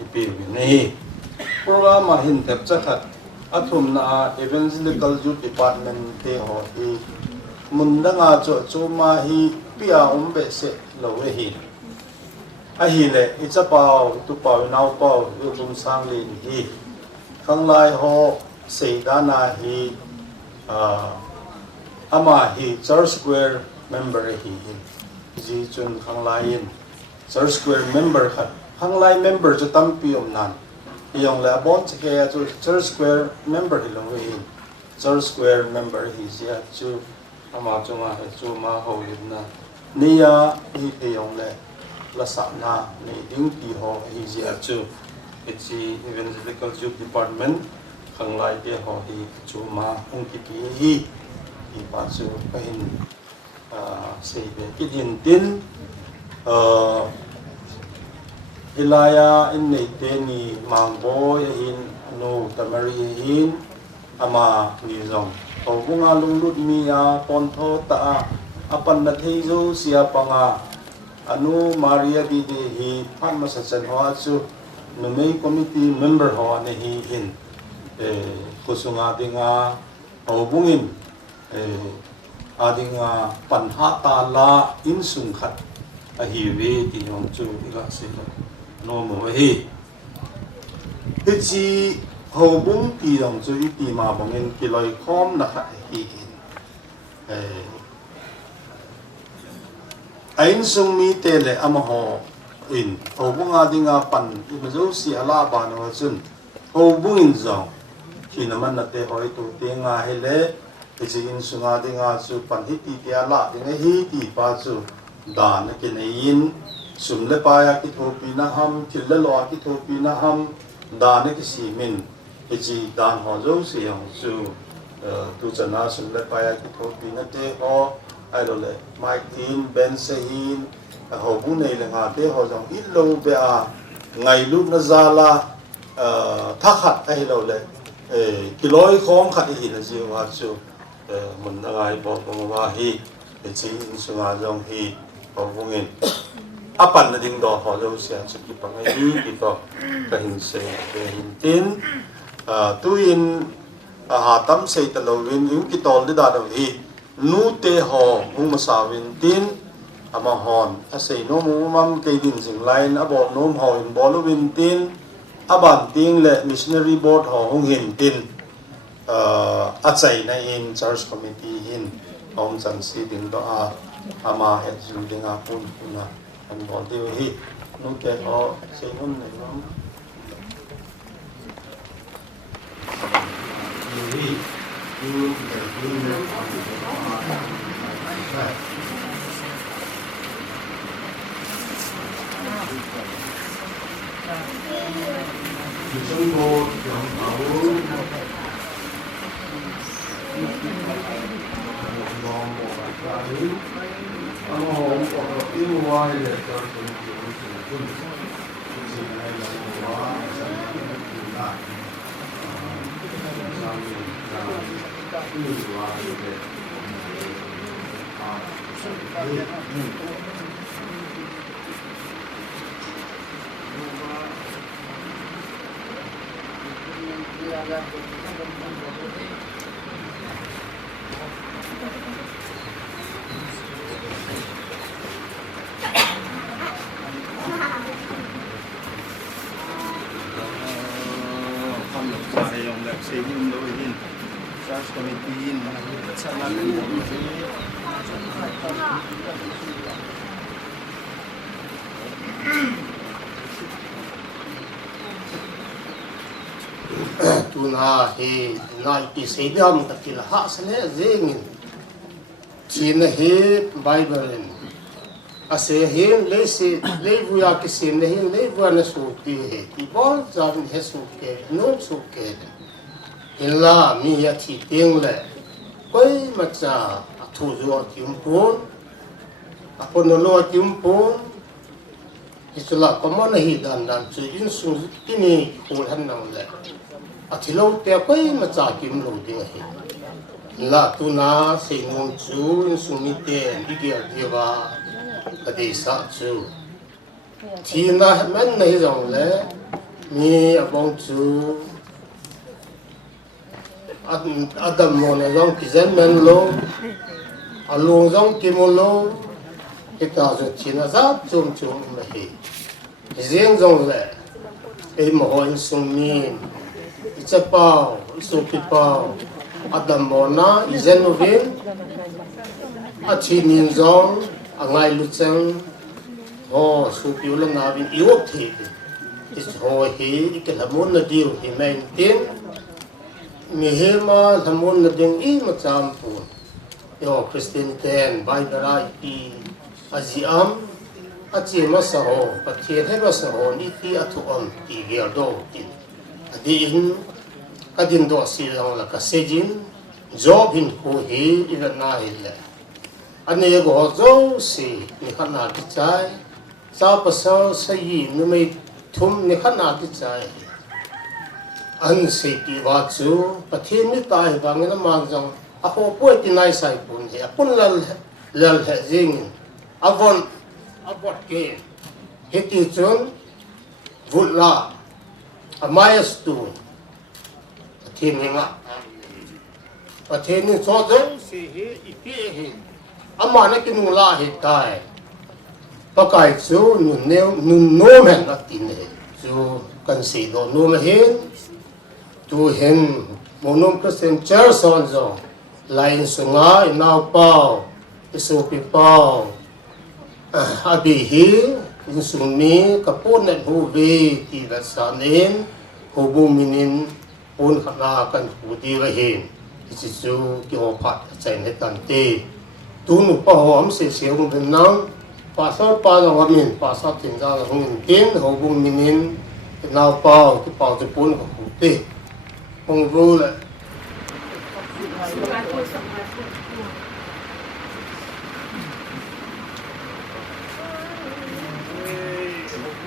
ipi ni program ma hin tep chat athum na evangelical youth department te ho hi mundanga chu ma hi pia be se lo hi a hi le icha pau tu pau nau pau tum sang lin hi khang lai ho sei dana hi ama hi church square member hi ji chun khang lai in church square member khat khang lai member chu tam pi nan yong la bon che chu church square member hi lo hi church square member hi sia chu ama chu ma ho yin na nia hi te yong le la sa na ni ding pi ho hi sia chu it's evangelical youth department khang lai te ho hi chu ma ong ki pi hi pa chu pa hin sei be ki din tin Ilaya in nei te ni mangbo hin no tamari hin ama ni zong to bunga lunglut mi ya pon tho ta apan na thei zo sia panga anu maria di de hi phan ma sa chan ho chu nomei committee member ho ne hi hin kusunga dinga bungin adinga panha ta la in sung khat a hi we ti yong chu ila se no mo hi chi ho bung ti yong chu ti ma bongin ki loi khom na kha hi ain sung mi te le am ho in ho bung adinga pan i ma zo si ala ba no chun ho bung in zong ki na man na te hoi tu te nga he le chi in sunga dinga chu pan hi ti te ala dinga hi ti pa chu da na ke nei in sum le pa ya ki thopi na ham til le lo ki thopi na ham da na ki si min chi dan ho zo si yong chu tu chana sum le pa ya ki thopi na te ho ai lo le mai tin ben se hin ho bu nei le nga te ho jong in lo be a ngai lu na za la tha khat ai lo le ki loi khom khat hi na ji wa chu mun na ngai bo bo wa hi chi in sunga jong hi ho bungin apan na ding do ho zo sia chu ki pa ngai ni ki to ka hin se hin tin tu in ha tam sei ta lo win in ki tol de da do hi nu te ho hu ma sa win tin ama hon a sei no mu mam ke din jing line abo nom ho in bo lo win tin aban ting le missionary board ho hung hin tin a chai na in church committee hin hom chan si ding do ama het ju ding a pun na an bo de hi nu te ho sei hom ne nom ni Chúng tôi chọn bảo ngon một cái ăn hồn hoặc là yêu hoài để cho chúng tôi chỉ này là quá sản xuất lại sang là yêu hoài để yang nak sehingga lohin charge committee sana tuna he nai ki sedam takila ha sale zengin china he bible ase he le se le vuya ki sin he le vuya na su ti he ti bol jan he su ke no su ke illa mi ya ti teng le koi ma cha thu zo kim pon apon lo kim pon isla komona hi dan dan chu in su tini khul han nang le athilo te koi ma cha kim lo ding he la tuna se nong chu sumite igia diwa kadisa chu thina man nei jong le mi abong chu adam mo na jong kizen men lo alung jong kimolo kita zo thina za chum chum me hi zeng jong le e mo hon sumin it's a pau so pipau adam mo na izen novin a chinin jong angai lu chang ho su piu la na bin iop thi is ho hi ikelamun na diu hi main tin mi hema lamun na ding I ma cham pu yo christian ten bai barai pi aziam achi ma sa ho pathe he ma sa ho ni ti athu om ti gel do tin adin kadin do si long la ka sejin job hin ko hi ila na ile ane go zo si ni khana ti chai sa pasal sayi nu mai thum ni khana ti chai an se ti wa chu pathin ni tai wang na mang jong a ho poi ti nai sai pun he pun lal he jing avon abot ke he ti chun vula amaya stu pathin ni nga pathin ni so zo se he ipi he ama na kinu la he tai pakai chu nun no men na tin he chu kan si do no me hen tu hen monom Christian Church on zo lain sunga inau pau isu pi pau abi hi insumi kapun net hu ve ti la sanin hu bu minin pun khana kan hu di wa hen isi chu ki ho phat chen he kan te tu nu pa hom se se hu ben nang pa sa pa lo min pa sa tin za hu tin hu bu minin inau pau ki pau te pun hu te Hong Rule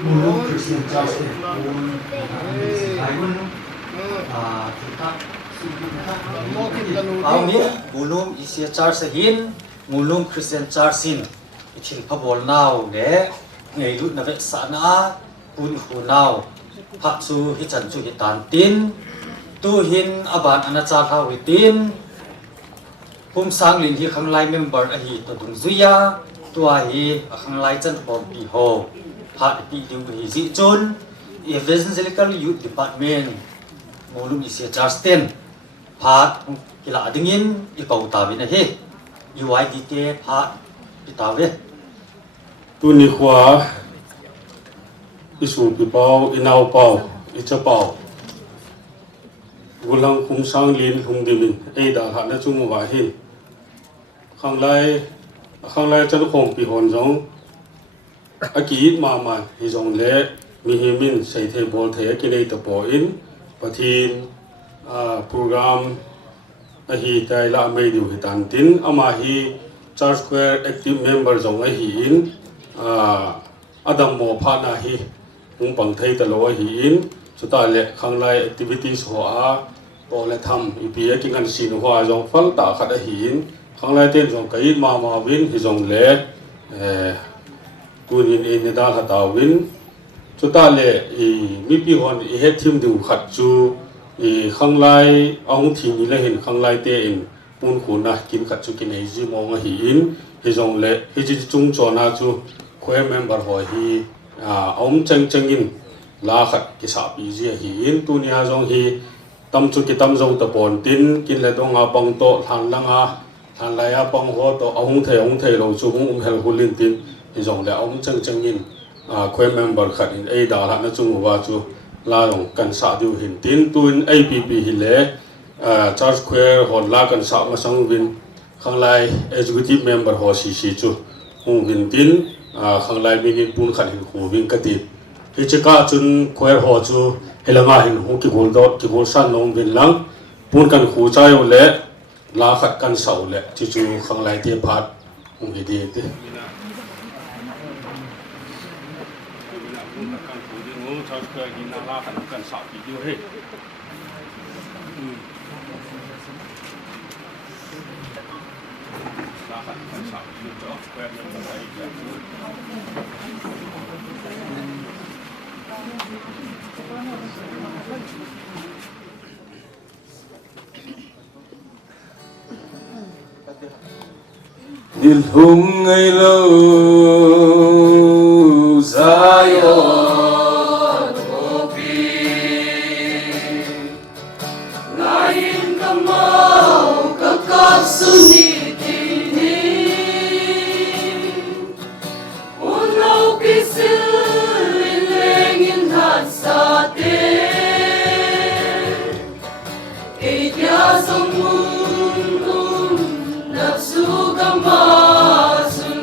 Mulung Christian Church Auni Mulung Isia Church hin Mulung Christian Church hin ichil phabol naw le ngei lut na ve sa na pun khu naw pha chu hi chan chu hi tan tin tu hin aban anacha thau hitin pum sang lin hi khanglai member a hi to dung zuya tua hi khanglai chan pom pi ho pha pi diu hi ji chun evangelical youth department molum isia charsten pha kila dingin I pau ta bin a hi UID te pha pi ta ve tu ni khwa isu pi pau inau pau icha pau gulang khung sang lin hung dimin ei da ha na chung wa hin khanglai chan khom pi hon jong aki ma hi jong le mi hi min sei the bol the ki nei ta po in pathin program a hi tai la mai du hi tan tin ama hi Church Square active member jong a hi in adam mo pha na hi hung pang thei ta lo hi in chuta le khanglai activities ho a to le tham ipia ki ngan sin hwa jong fal ta khat a hin khanglai ten jong kai ma win hi jong le kunin e ne da khata win chuta le mi pi hon e he thim du khat chu khanglai ong thi ni le hin khanglai te in pun khu na kin khat chu kin ei ji mong a hi in hi jong le hi ji chung chona chu khoi member ho hi ong chang in la khat ki sa pi ji hi in tu nia jong hi tam chu ki tam zo ta pon tin kin le dong a pang to than langa than la ya pang ho to ong the lo chu hung hel hulin tin hi jong le ong chang in khoi member khat in ei da la na chung wa chu la rong kan sa diu hin tin tuin APP hi le Church Square hon la kan sa ma sang win khanglai executive member ho si chu hung win tin khanglai mi ni pun khat hin khu win ka ti hi chika chun khoer ho chu helanga hin hu ki gol dot ki gol san long bin lang pun kan khu chai u le la khat kan sau le chi chu khanglai te phat hung hi de te Dilhung ay lo Zion Mopi Lain kamau kakasunikini Unaw kisil ilengin hansate Kaya sa mundo nagsugamasın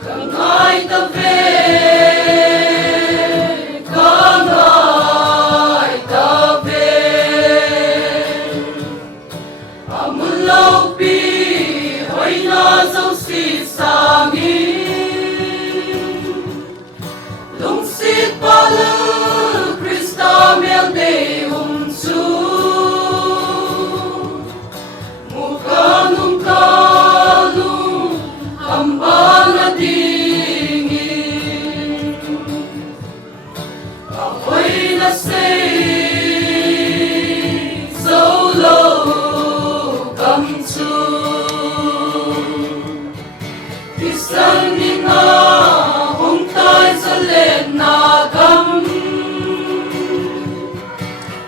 Kangay tabi Kangay tabi Amulaw pi Hoy nasaw si sangin Lungsit pala Krista mel de umsu Mukanong kalong hambal na dingin Ako'y nasay solo kamsu Isang ninahong tayo sa lenagam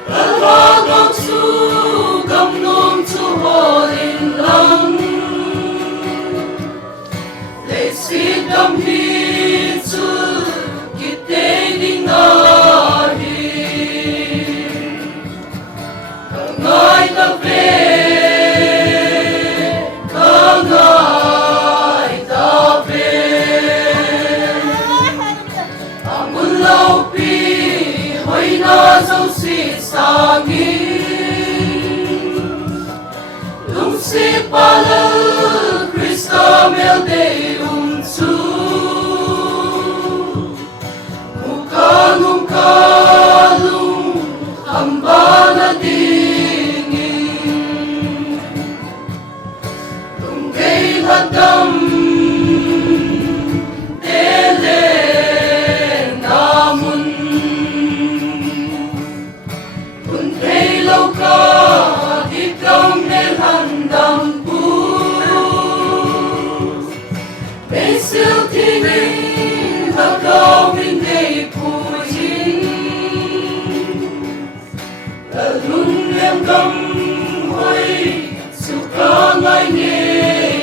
Talagang sugam nung tuholin lang Lesit ang hitsu kita'y ningahin Kangay tabi Kangay tabi Amulaw pi Hoy nasaw si sangin Lungsit pala Krista mel de umsu Mukanong kalong hambal na dingin Tunggay hadam Tele namun Tunggay law ka Ikaw melhandang Besil tingin Hagawin ay puyin Lalun yang gamhoy Suka ngay ngayon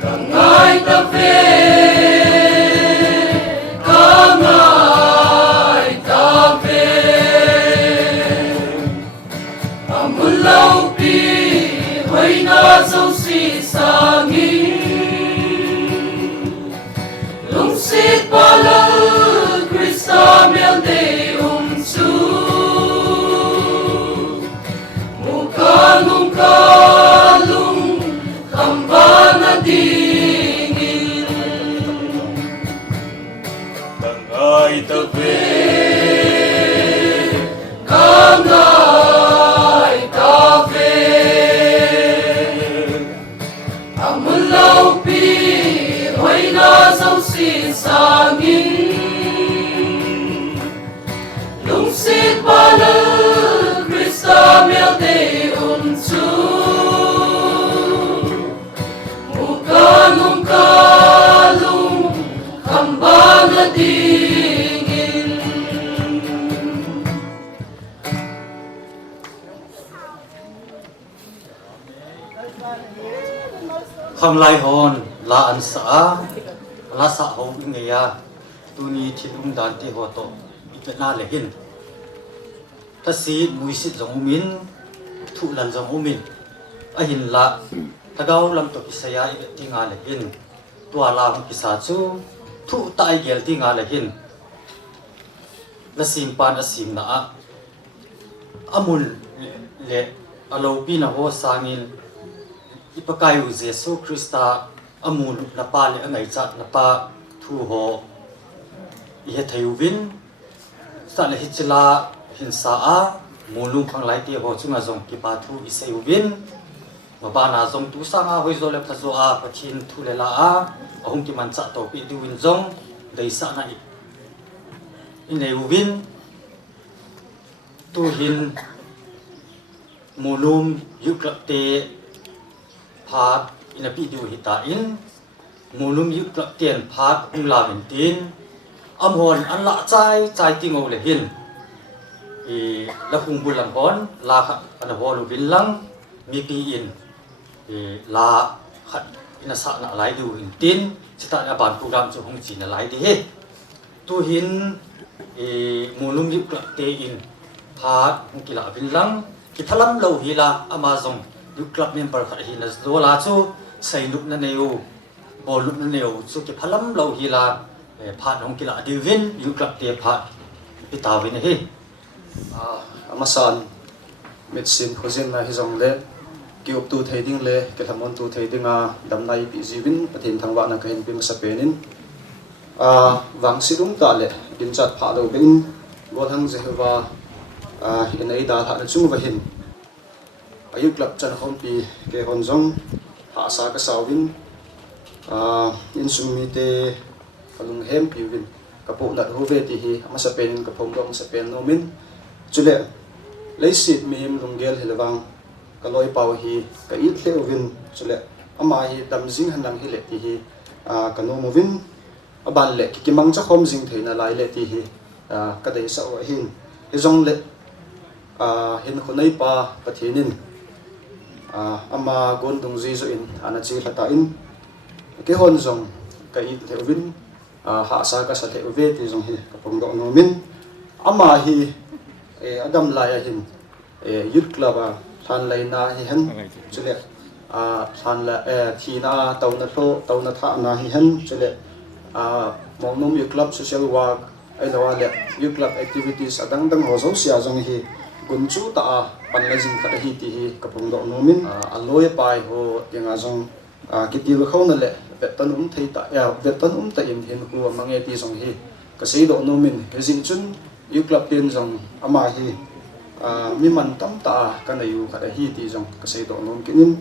Kangay tabi Kangay tabi Amulaw pi Hoy nasaw si sangin Lungsit pala Krista mel de umsu Mukanong kalong hambal na dingin Kangay tabi Kangay tabi Amulaw pi Hoy nasaw si sangin Lungsit pala Krista mel de umsu Mukanong kalong hambal na dingin Kamlay hon la an sa la sa ho ingaya tuni thilum dan ti ho to ipena lehin tasi muisit jong umin thu lan jong umin ahin la tagaw lam to isaya ti nga lehin tua la kisa chu thu tai gel ti nga lehin la simpan asim na amul le alo pi na ho sangin ipakayu Jesu Krista amun na pa le angai chat na pa thu ho ihe thayuvin sa le hichla hinsa a mulung khang lai ti ho chunga zong ki pa thu i sei win ma ba na zong tu sanga hoi zo le phazo a pathin thu le la a ahum ki man cha to pi du win zong dei sa na i in nei win tu hin mulum yuklap te phat in a pi du hita in mulum yuklap ten phat ung la min tin amhon an la chai tingo le hin la khung bulang hon la kha an ho lu bin lang mi pi in la khat ina sa na lai du in tin chita ya ban program chu hong chi na lai de he tu hin mulum yuklap te in phat hong ki la bin lang ki thalam lo hi la amazon yuklap member khat hi na zo la chu sai lup na neu bol lup na neu chu ki thalam lo hi la phat hong ki la divin yuklap te phat pitawin he amasan medicine khojin na hi jong le ki up tu thading le ke thamon tu thading a damnai pi jiwin pathin thangwa na kain pim sa penin wang silung ta le din chat pha lo bin bol hang jehwa in ai da tha na chung wa hin ayuk lap chan hom pi ke hon jong ha sa ka sawin in sumi te kalung hem pi win kapo na ho ve ti hi ama sa pen ka phom dong sa pen no min chule leisit mi him lunggel hilawang kaloi pau hi ka it hle win chule ama hi dam jing hanang hi le ti hi kanu mo win aban le ki kimang cha khom jing theina lai le ti hi ka dei sa wa hin hi jong le hin khunai pa pathinin ama gon dung ji zo in ana chi lata in ke hon jong ka it hle win ha sa ka sa the ve ti jong hi ka pom do no min ama hi adam lai hin yut klaba than lai na hi han chule than la thina tauna tha na hi han chule mongnom yut club social work ai lawa le yut club activities adang dang ho zo sia jong hi gunchu ta pan la jing kha hi ti hi kapung do no min aloi pai ho tinga jong kitil khona le vetan thei ta ya vetan ta in hin ku mangi ti jong hi ka sei do no min hezin chun yu club ten jong ama hi mi man tam ta kana yu kha hi ti jong ka sei do nom kinin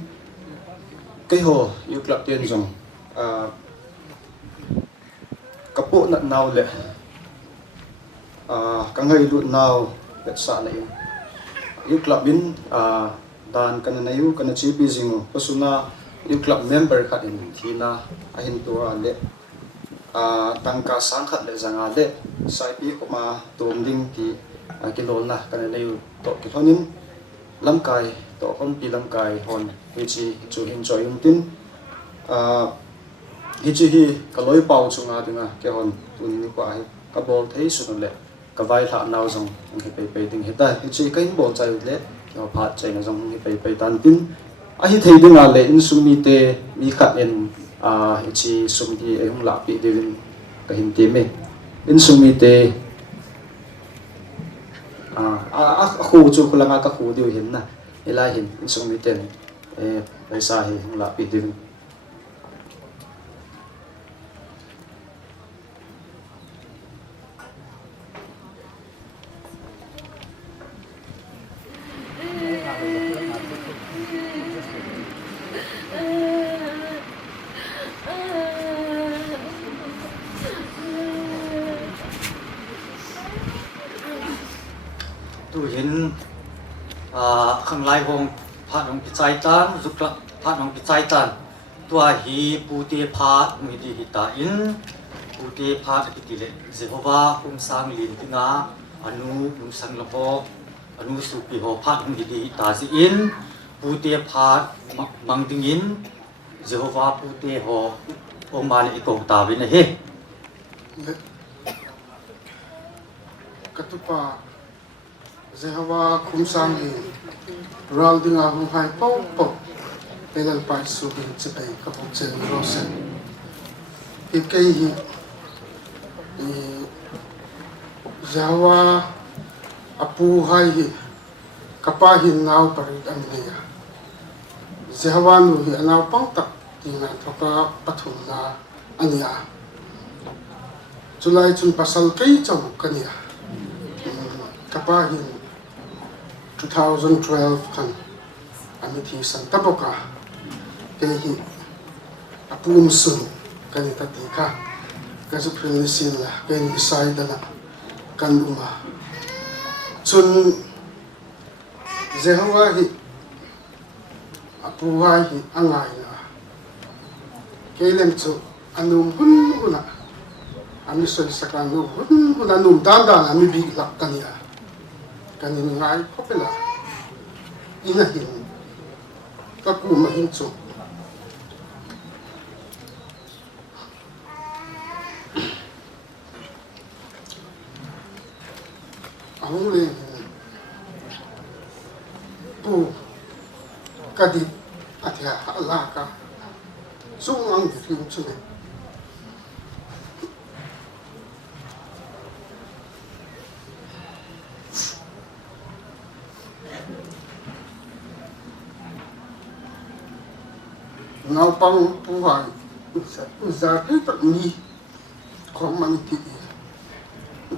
kai ho yu club ten jong kapo na naw le ka ngai lu naw bet sa na yu club bin dan kana na yu kana chi bi jing pasuna yu club member kha in thina a hin to le tangka sangkhat le zanga le sai pi koma tom ding ti kilol na kana nei to ki thonin lamkai to hom pi lamkai hon hi chu enjoy tin hi chi hi kaloi pau chunga dinga ke hon tun ni kwa ka bol thei su le ka vai tha naw jong hi pe ding hi ta hi chi kain bol chai le ka phat chai na jong hi pe tan tin a hi thei dinga le in sumi te mi khat en hi chi sumi e hung la pi devin ka hin te me in sumi te khu chu khulanga ka khu diu hin na ila hin in sumi ten paisa hi hung la pi devin tu hin khang lai hong phat hong pi chai tan zukla phat hong pi chai tan tua hi pu te phat mi di hita in pu te phat ki ti le jehova kum sang lin tinga anu num sang lo ho anu su pi ho phat hong di ta si in pu te phat mang ding in jehova pu te ho ong ma le ko ta bin he katupa Zehawa kumsang hi ralding ahung hai po penal pai subi chipai kapong chen rosen ikai hi Zehawa apu hai hi kapahin naw parit amneya Zehawa nu hi anaw pang tak tingnan thoka pathum na ania Julai chun pasal kai chong kania kapahin 2012 kan amiti Santa Boca kehi apum sun kan tatika kasu prilisin la kan isai dala kan uma chun Jehovah hi apuwai hi angai na kelem chu anum hun ami soi sakanu hun anum danda ami bi lak kania kanin ngai kopela ina hin kaku mahin chu ahule pu kadi atia alaka sungang rim chune ngau pang puhan za pe tak ni khom man ti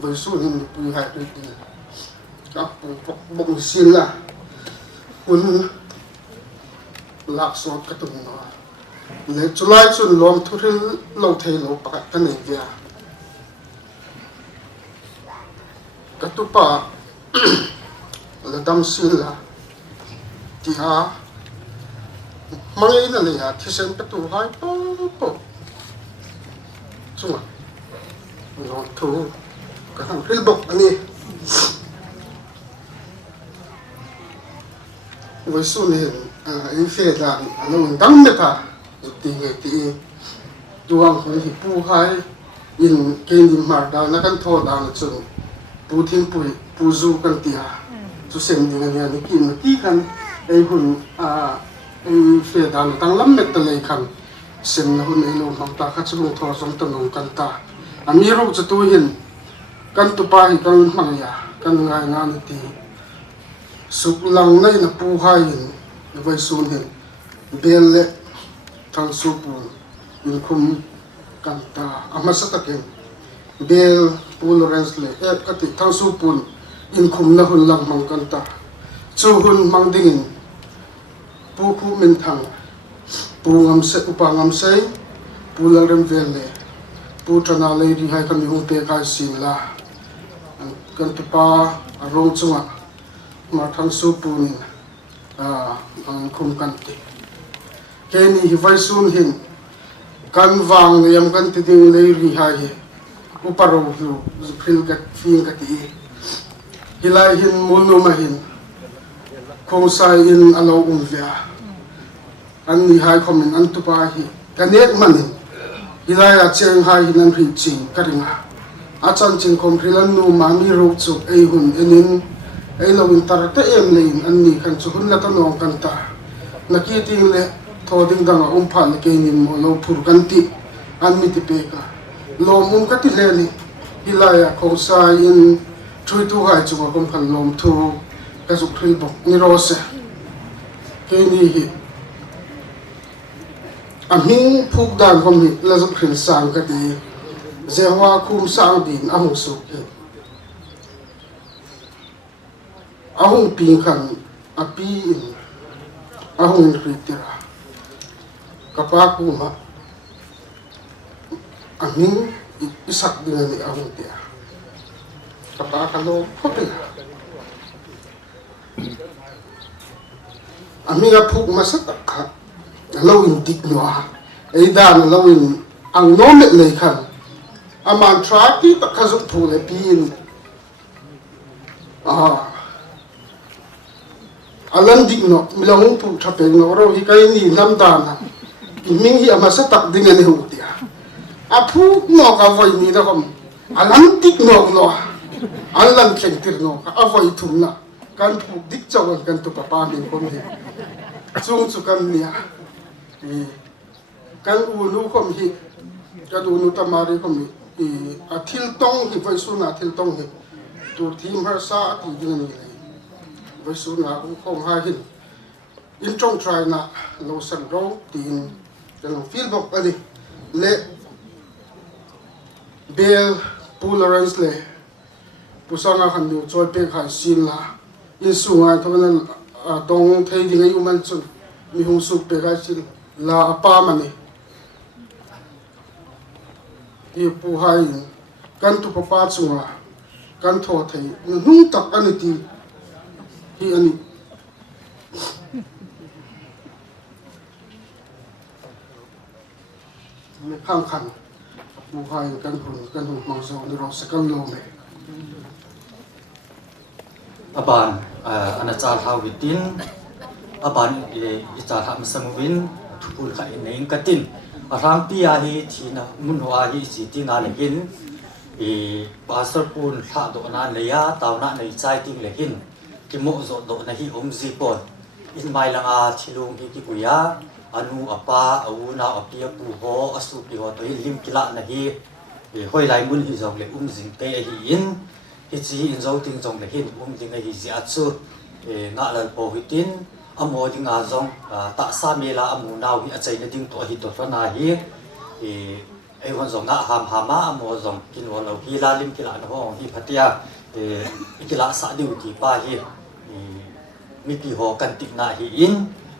với số lượng bùi hại được các bông xin là quân lạc số các tuần đó lấy cho lại xuân lom thu đến lâu thầy lâu bạc cái này về các tu pa là đam xin là thì ha mang ấy là này thì xem các tu hai po chung à lom thu cái thằng Philbok anh ấy với số này anh phê đàn anh ông đăng mệt à thì người thì tuang người thì pu hai in cái niệm mar đàn nó căn thô đàn chun pu thiên pu du căn tia chú xem những người này kim tí căn ai hun ai phê đàn tăng lắm mệt tới căn xem nó hun ai luôn mang ta khát chung thô trong tận lòng căn ta anh ấy rồi cho tôi hiện kan tu pa hi kan mangya kan ngai ngan ti suk lang nei na pu hai in vai sun hin bel le thang su pu in khum kan ta ama sa taken bel tolerance le ka ti thang su pu in khum na hun lang mang kan ta chu hun mang ding in pu khu min thang pu ngam se upa ngam sei pu lang rem vel le pu trana le ri hai kan hu pe ka sin la kan tu pa rong chunga ma thang su punin ang khum kan ti keni hi vai sun hin kan wang yam kan ti ding le ri ha hi uparo lu phil kat fin ka ti hilai hin munu ma hin khong sai in alo via an ni hai khomin an tu pa hi kanek manin hilai a cheng hai hin an ri ching karinga achan chin khom thrilan nu mami ro chu ei hun enin ei lo in tar te em lein an ni kan chu hun la ta nong kan ta naki ting le thoding dang phal ke nin mo lo phur kan ti an mi ti pe ka lo mum ka ti le ni hilaya khong sa in thui tu hai chu kom khan lom thu ka su thril bok ni ro se ke ni hi aming phuk dan kom hi la zu khin sang ka ti Jehovah kum sang din ahung suki ahung pingkan api in ahung ritira kapaku ma aming isak din ni ahung dia kapakalo kopila aming apuk masatak lawin diknoa aidan lawin ang nomet lekhan aman traki tak kazuk pule pin alam digno milang pu thapeng no ro hi kai ni lam dana iming hi amasa tak dinga ni hutia apu no ka voi ni da kom alam digno no alam khentir no ka avoi thumna kan pu dik chawan kan tu papa min kom hi chung chu kan nia kan u nu kom hi ka du nu tamari kom hi a thil tong hi vai su na thil tong hi tu thim har sa ti ding ni vai su na ku khom ha hin in trong try na lo san ro tin jang feel bok ali le bel tolerance le pusanga khan nu choi pe khai sin la Yesunga tawana tong thei dingai uman chu mi hung su pe ga sil la apa mani i pu hai kan tu papa chunga kan tho thei nu tak ani ti hi ani me khang khan pu hai kan hun mang zo ni ro sakal lo me aban anachal hawitin aban ichal ham samwin thupul kha inein katin arang pia hi thina munwa hi sitina lehin pastor pun tha do na leya tawna nei chai ting lehin kimo zo do na hi omzi pon in mai langa thilung hi ki puya anu apa auna apia pu ho asu pi ho to lim kila na hi hoi lai mun hi zong le jing te hi in chi in zo ting jong le hin ding hi zia chu nga la po hitin amo ding a zong ta sa me la amu naw hi a chai na ding to hi to na hi ai won zong nga ham hama amo zong kin won lo hi la lim kila na ho hi phatia kila sa diu ti pa hi mi pi ho kan tik na hi in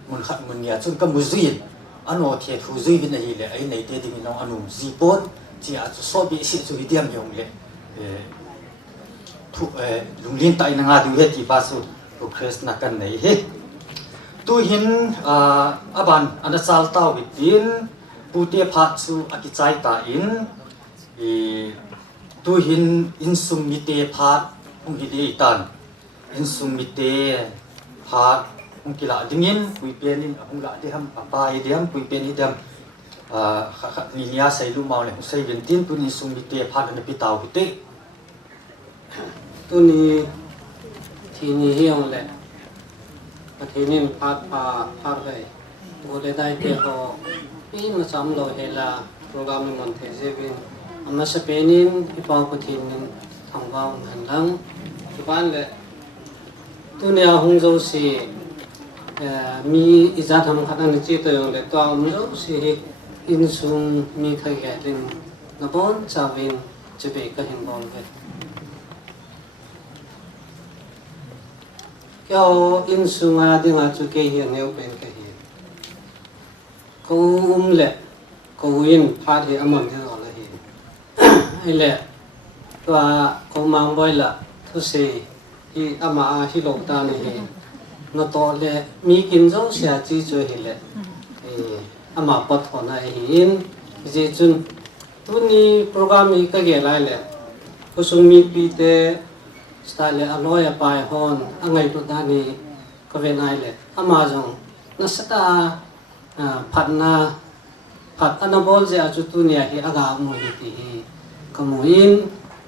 mun khat mun nia chun ka muzin ano the thu zui bin hi le ai nei te ding no anu zi pon chi a chu so bi si chu hi diam yong le lunglin tai na nga du he ti pa su progress na kan nei he tu hin aban ana chal taw bitin pute pha chu akichai ta in tu hin insum mi te pha ong hi de tan insum mi te pha ong kila dingin pui penin ong la de ham pa i de ham pui pen i dem ni nia sai lu mau le sai ventin tu ni sum mi te pha na pi taw bi te tu ni thi ni hiong le pathinin phat gai tu le dai te ho pi ma sam lo hela program ni mon the jebin amma sa penin ipa pathin thangwang hanlang ipan le tu ne hung zo si mi iza tham khatang chi to yong le to am zo si in sung mi thai ga din na bon chawin chebe ka hin bon ve kyo in sunga dinga chu ke hi neu pen ke hi ko le ko in phat hi amon he la hi ai le to ko mang boy la thu se hi ama hi lo ta ni hi no to le mi kin zo sia chi chu hi le ama pat hona hi in je chun tu ni program hi ka ge lai le ko sung mi pi te style aloya pai hon angai tu dani ko venai le amazon na sata phatna phat anabol je achu tu nia hi aga mu hi ti kamuin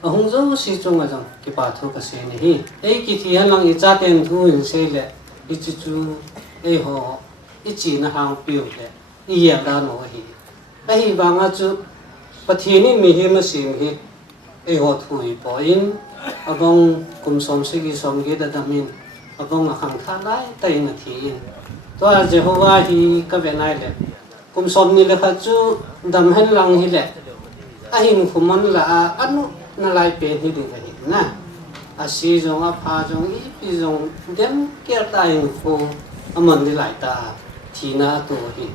ahung zo si chunga jang ki pa thu ka se ni hi ei ki thi halang I cha ten thu in se le I chu chu ei ho I chi na hang piu le I ya da no hi ai ba nga chu pathini mi hi ma sim hi ei ho thu I po in abong kum som sigi som ge da damin abong akhang tha lai tai na thi in to a Jehovah hi ka venai le kum som ni le kha chu dam hen lang hi le a hin khumon la anu na lai pe hi ding hi na a si jong a pha jong I pi jong dem ke ta in fo amon ni lai ta thina to hi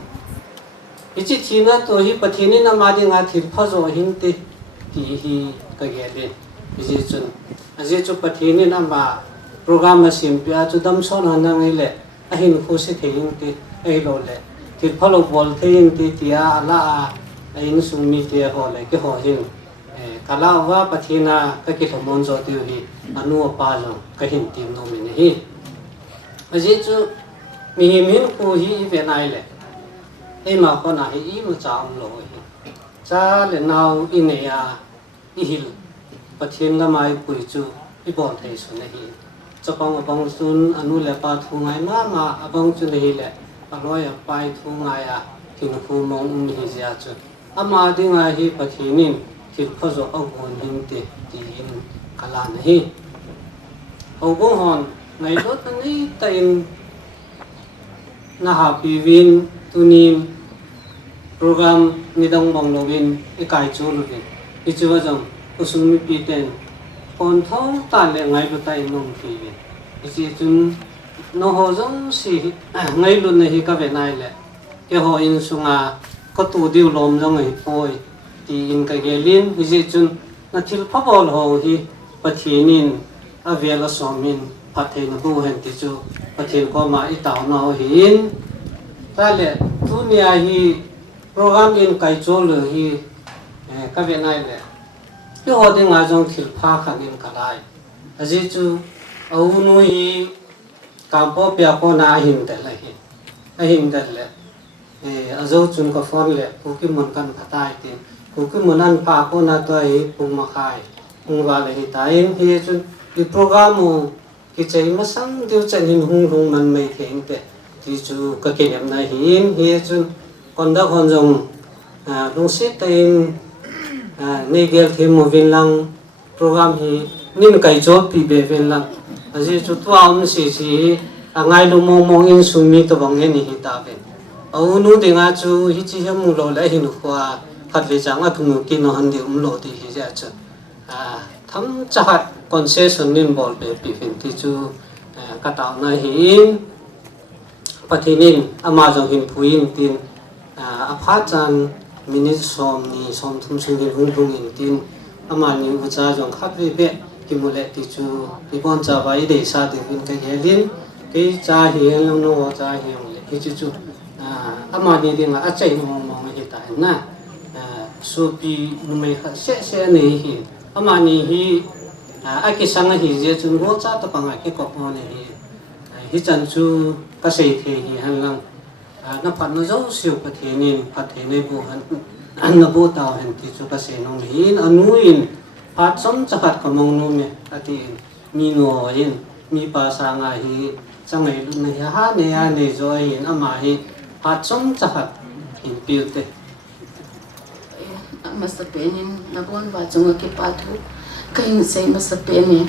ichi thina to hi pathini na ma ding a thir pha zo hin te ti hi ka ge le je chun aje chu pathini na ma program ma sim pia chu dam son han ngai le a hin khu se thein te ei lo le thir phalo bol thein te tia ala a in sung mi te ho le ke ho hin kala wa pathina ka ki thomon zo ti hi anu pa jo ka hin tim no mi hi aje chu mi min ku hi ve nai le ei ma ko na hi I mu cham lo hi cha le nau ine ya I hil pathin la mai pui chu I bon thei su ne hi chapang abang sun anu le pa thu ngai ma abang chu le hi le aloi a pai thu ngai a kin khu mong hi ja chu ama dinga hi pathinin kin pho zo au gon hin te ti in kala na hi au bo hon ngai dot ni ta in na ha pi win tunim program ni dong bong lo win I kai chu lu ni I chu wa jong usung mi pi ten kon thong ta le ngai bu tai nom ti win สิจุนโนโฮจงสิไงลุนhi ka ve nai le ke ho in sunga ko tu diu lom jong ai oi ti in ka gelin hi chun na thil pha bol ho hi pathinin avela somin pathen bu hen ti chu pathen ko ma I taw na hin ta le tu nia hi program in kai chol le hi ka ve nai le ke ho de nga jong thil pha khan in ka lai aji chu au nu hi kampo pya ko na him de la hi ahim de le azo chun ko phone le ku ki mon kan khatai ti ku ki monan pa ko na to hi pung ma khai pung wa le hi tain hi chun I program mu ki chei ma sang diu chen hin hung hung man mai theng te ti chu ka ke yam na hin hi chun kon da kon jong lung se tain ne gel the mo vin lang program hi nin kai job pi be ven lang aji chu tua si angai lu mong in sumi to bang he ni hi ta be au nu de nga chu hi chi hem mu lo la hin khwa khat le chang a thung ki no han de lo ti hi ja chu tham chahat concession nin bol be pi fin ti chu ka ta na hin pathinin amazon hin phuin tin a pha chan minute som ni som thum sing hin hung in tin amani ucha jong khat ve be ki mule ti chu ti bon cha bai de sa de hin ka helin ke cha hi lo no cha hi le ki chu amani de ma a chai mo hi ta na so pi nu me kha se ne hi amani hi a ki sang hi je chu ro cha ta panga ki ko mo ne hi chan chu ka sei the hi han lang na phat no zo siu pa the nin phat the ne bu han an na bu ta han ti chu ka sei nong hin anu in phat som chakat ka mong nu ne ati mi no in mi pa sa nga hi changai lu ne ha ne zo in ama hi phat som chakat in piu te masapenin na bon wa chunga ki pa thu kain sei masapeni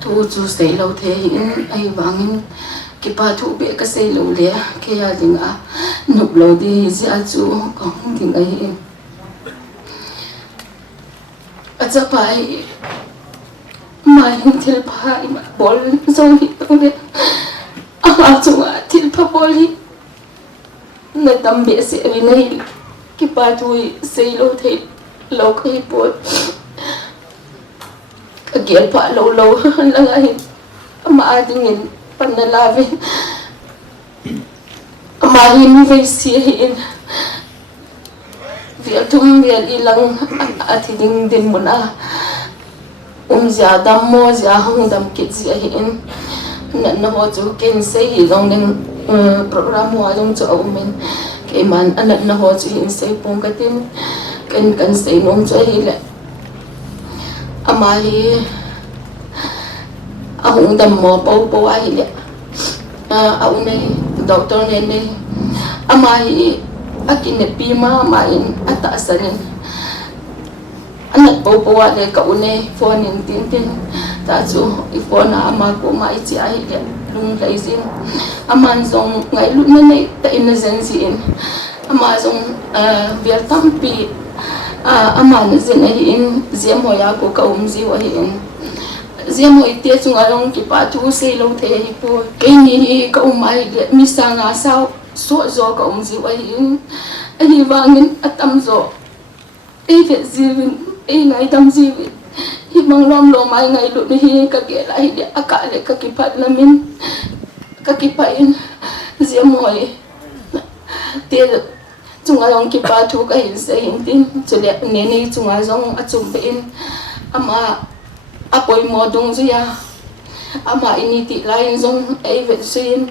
thu chu sei lo the in ai wangin ki pa thu be ka sei lo le ke ya dinga nup lo di ja chu kong ding ai acha pai mai thil pha ma bol zo hi to le a chu thil pha bol hi na tam be se vi nei ki pa thu sei lo the lo kai pot again pa lo lang ai ma adingin pan na lave ma hin ve si in việc thum việc ilang athiding din muna zia dam mo zia hang dam kit zia hin na ho chu ken sei hi long nen program ho jong chu aumen ke man an na ho chu hin sei pong ka tin kan sei nom chu hi le ama hi ahung dam mo po ai le au nei doctor ne ama hi akin pi ma in ata sanin anak po le ka une phone in tin ta chu I phone ama ko mai chi ai le lung lai sin aman zong ngai lu na nei ta in zen sin ama zong vial tam pi ama na zen ai in zem hoya ko ka zi wa hin zem ho ite chung along ki pa thu sei lo the hi po ke ni ka mai le mi sa nga sao so zo ka zi wa hin ai wangin atam zo ai fe zivin ai ngai tam zivin hi mang rom lo mai ngai lu ni hi ka ke lai de aka le ka ki pat lamin ka ki pa in zem hoi te chung along ki pa thu ka hin se hin tin chule ne ne chung a zong a chum pe in ama apoi mo dong zia ama ini ti lain zong ai ve sin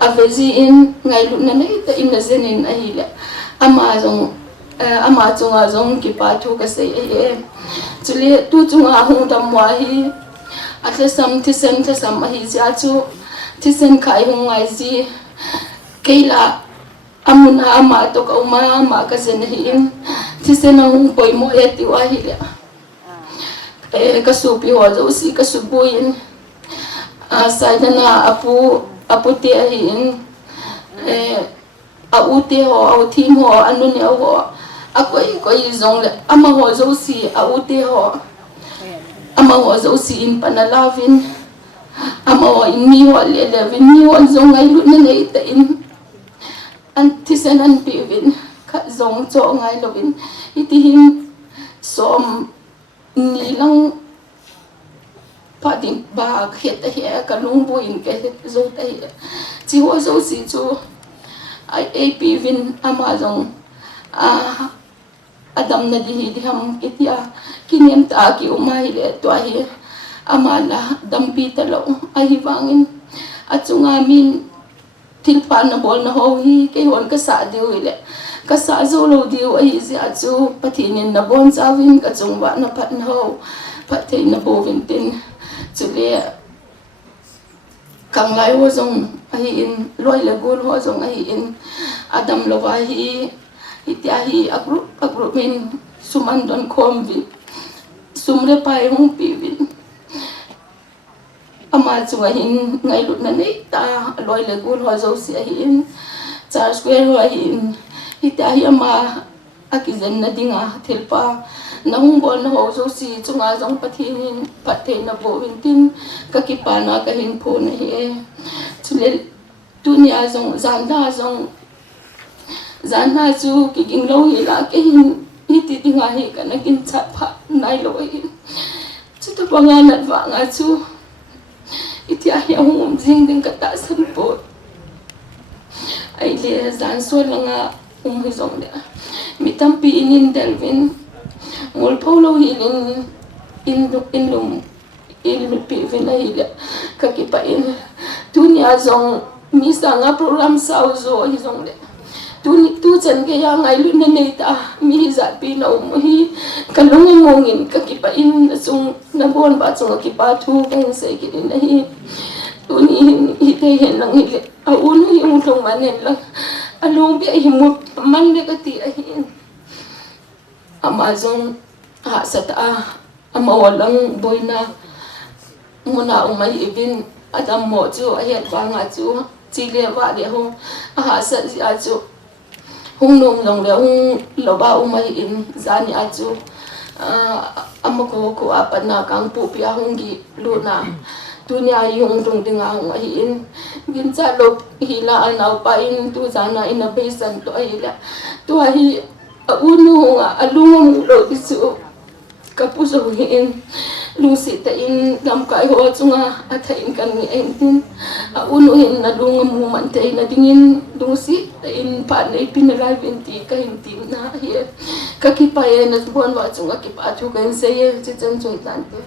avezi in ngai lu na nei ta in zenin ai le ama chunga zong ki pa thu ka sei e chule tu chunga hung dam wa hi atle sam hi ja chu thisen khai hung ngai ji keila amuna ama to ka ma ka zen hi in thisen hung poi mo e ti wa hi le ka su pi ho zo si ka su buin saidana apu te hi in au te ho au thim ho anu ne ho akoi zong le ama ho zo si au te ho ama ho zo si in panalavin Ama ini wale levin ni wan zong ngai lu na nei ta in antisan an pivin ka zong cho ngai lovin itihin som ni lang pading ba khet ta he ka lung buin ke zo ta he chi ho zo si chu ai apvin ama zong adam na di ham itia kinem ta ki umai le to hi amala dampi talo ai wangin at sungamin tilpan na bol na ho hi kay hon ka sa diu ile ka sa zo lo diu ai si atsu patinin na bon sawin ka chungwa na pat na ho patay na bovin tin chule kang lai ho zong ai in loi le gol ho zong ai in adam lo wa hi itiahi agrup min sumandon komvi sumre pai hong pivin ama chunga hin ngai lut na nei ta loi le gul ho zo si hin char square ho hin itiahi ama akizen na dinga thilpa na hung bol na ho zo si chunga jong pathin pathe na bo wintin ka kipa na ka hin pho na he chule dunia jong zana chu ki ging lo hi la ke hin iti dinga hi kana kin cha pha nai lo hi chu to banga na wa nga chu iti a ya hum jing ding ka ta san po ai le zan so langa hi zong de mi tampi inin delvin mol polo hi in lum pi vena hi ka ki pa in dunia zong mi sanga program sao zo hi zong de tu chen ke ya ngai lu na nei ta mi za pi no hi kalung ngongin ka ki pa in sung na bon ba chung ki pa thu ka se ki din hi tu ni hi te hen lang hi a un hi un thong man nen lang along bi hi mu man le ka ti a hin amazon ha sat a amawalang boina muna umai ibin adam mo chu a het ba nga chu chi le wa le ho ha sat si a chu hung nong long le hung lo ba umai in zani a chu amako ko apana kang pu pia hung gi lu na dunia yung rung dinga hung hi in gin cha lo hi la anau pa in tu zana in a besan to hi la tu hi unu alung lo bisu kapuso hi in lusi ta in lam kai ho chunga athain kan ni entin unu hin na lunga mu man te na dingin lusi ta in pa nei pinalai vinti ka hintin na hi ka ki pa ye na bon wa chunga ki pa thu kan se ye chi chen choi tan te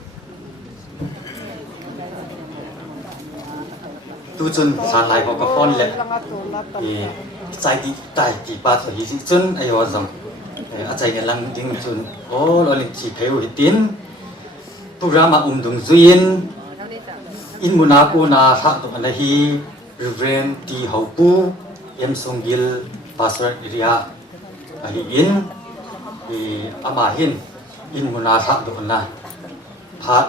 tu chun san lai ko ka phone le e sai di tai ti pa tho hi chun ai wa zam a chai ne lang ding chun o lo lin chi pheu hi tin programa dung zuin in munaku na ha to na hi reverend ti haupu em songgil pastor area hi in ama hin in muna ha to na phat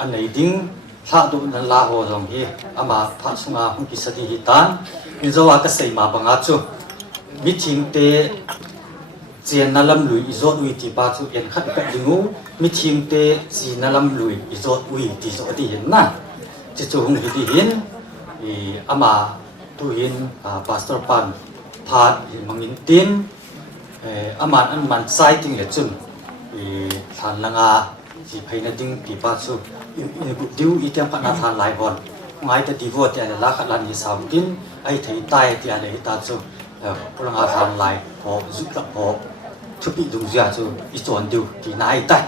anei ding ha to na la ho jong hi ama phat sunga hung ki sadi hi tan in zawa ka sei ma banga chu mi thing te chen na lam lui izot ui ti pa chu en khat ka dingu mi thing te si na lam lui izot ui ti zo ti hin na chi chu hung hi ti hin ama tu hin pastor pan phat mangin tin aman an man sai ting le chun than langa chi phaina ding ti pa chu in bu diu i tem pa na than lai hon ngai ta ti vo te la khat lan ni sam tin ai thei tai ti ale ta chu pulanga than lai ho zu ta ho thu pi dung zia chu i chon diu ti nai tai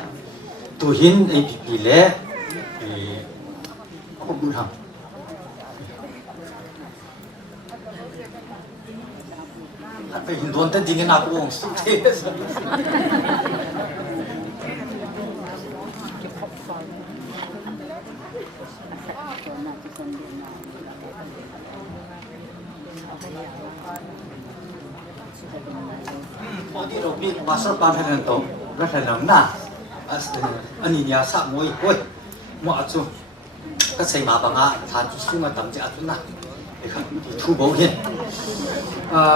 tu hin ai pi le ko bu hangไปหินโดนแต่จริงๆนะกูงสุดเทสพอที่เราพิจารณาสปาให้กันตรงรัฐหนังหน้าอันนี้เนี่ยสักมวยโอ้ยมั่วจุก็ใส่มาบังอ่ะทานจุดสู้มาตั้งใจจุดนะไอ้ข้าทูบเห็น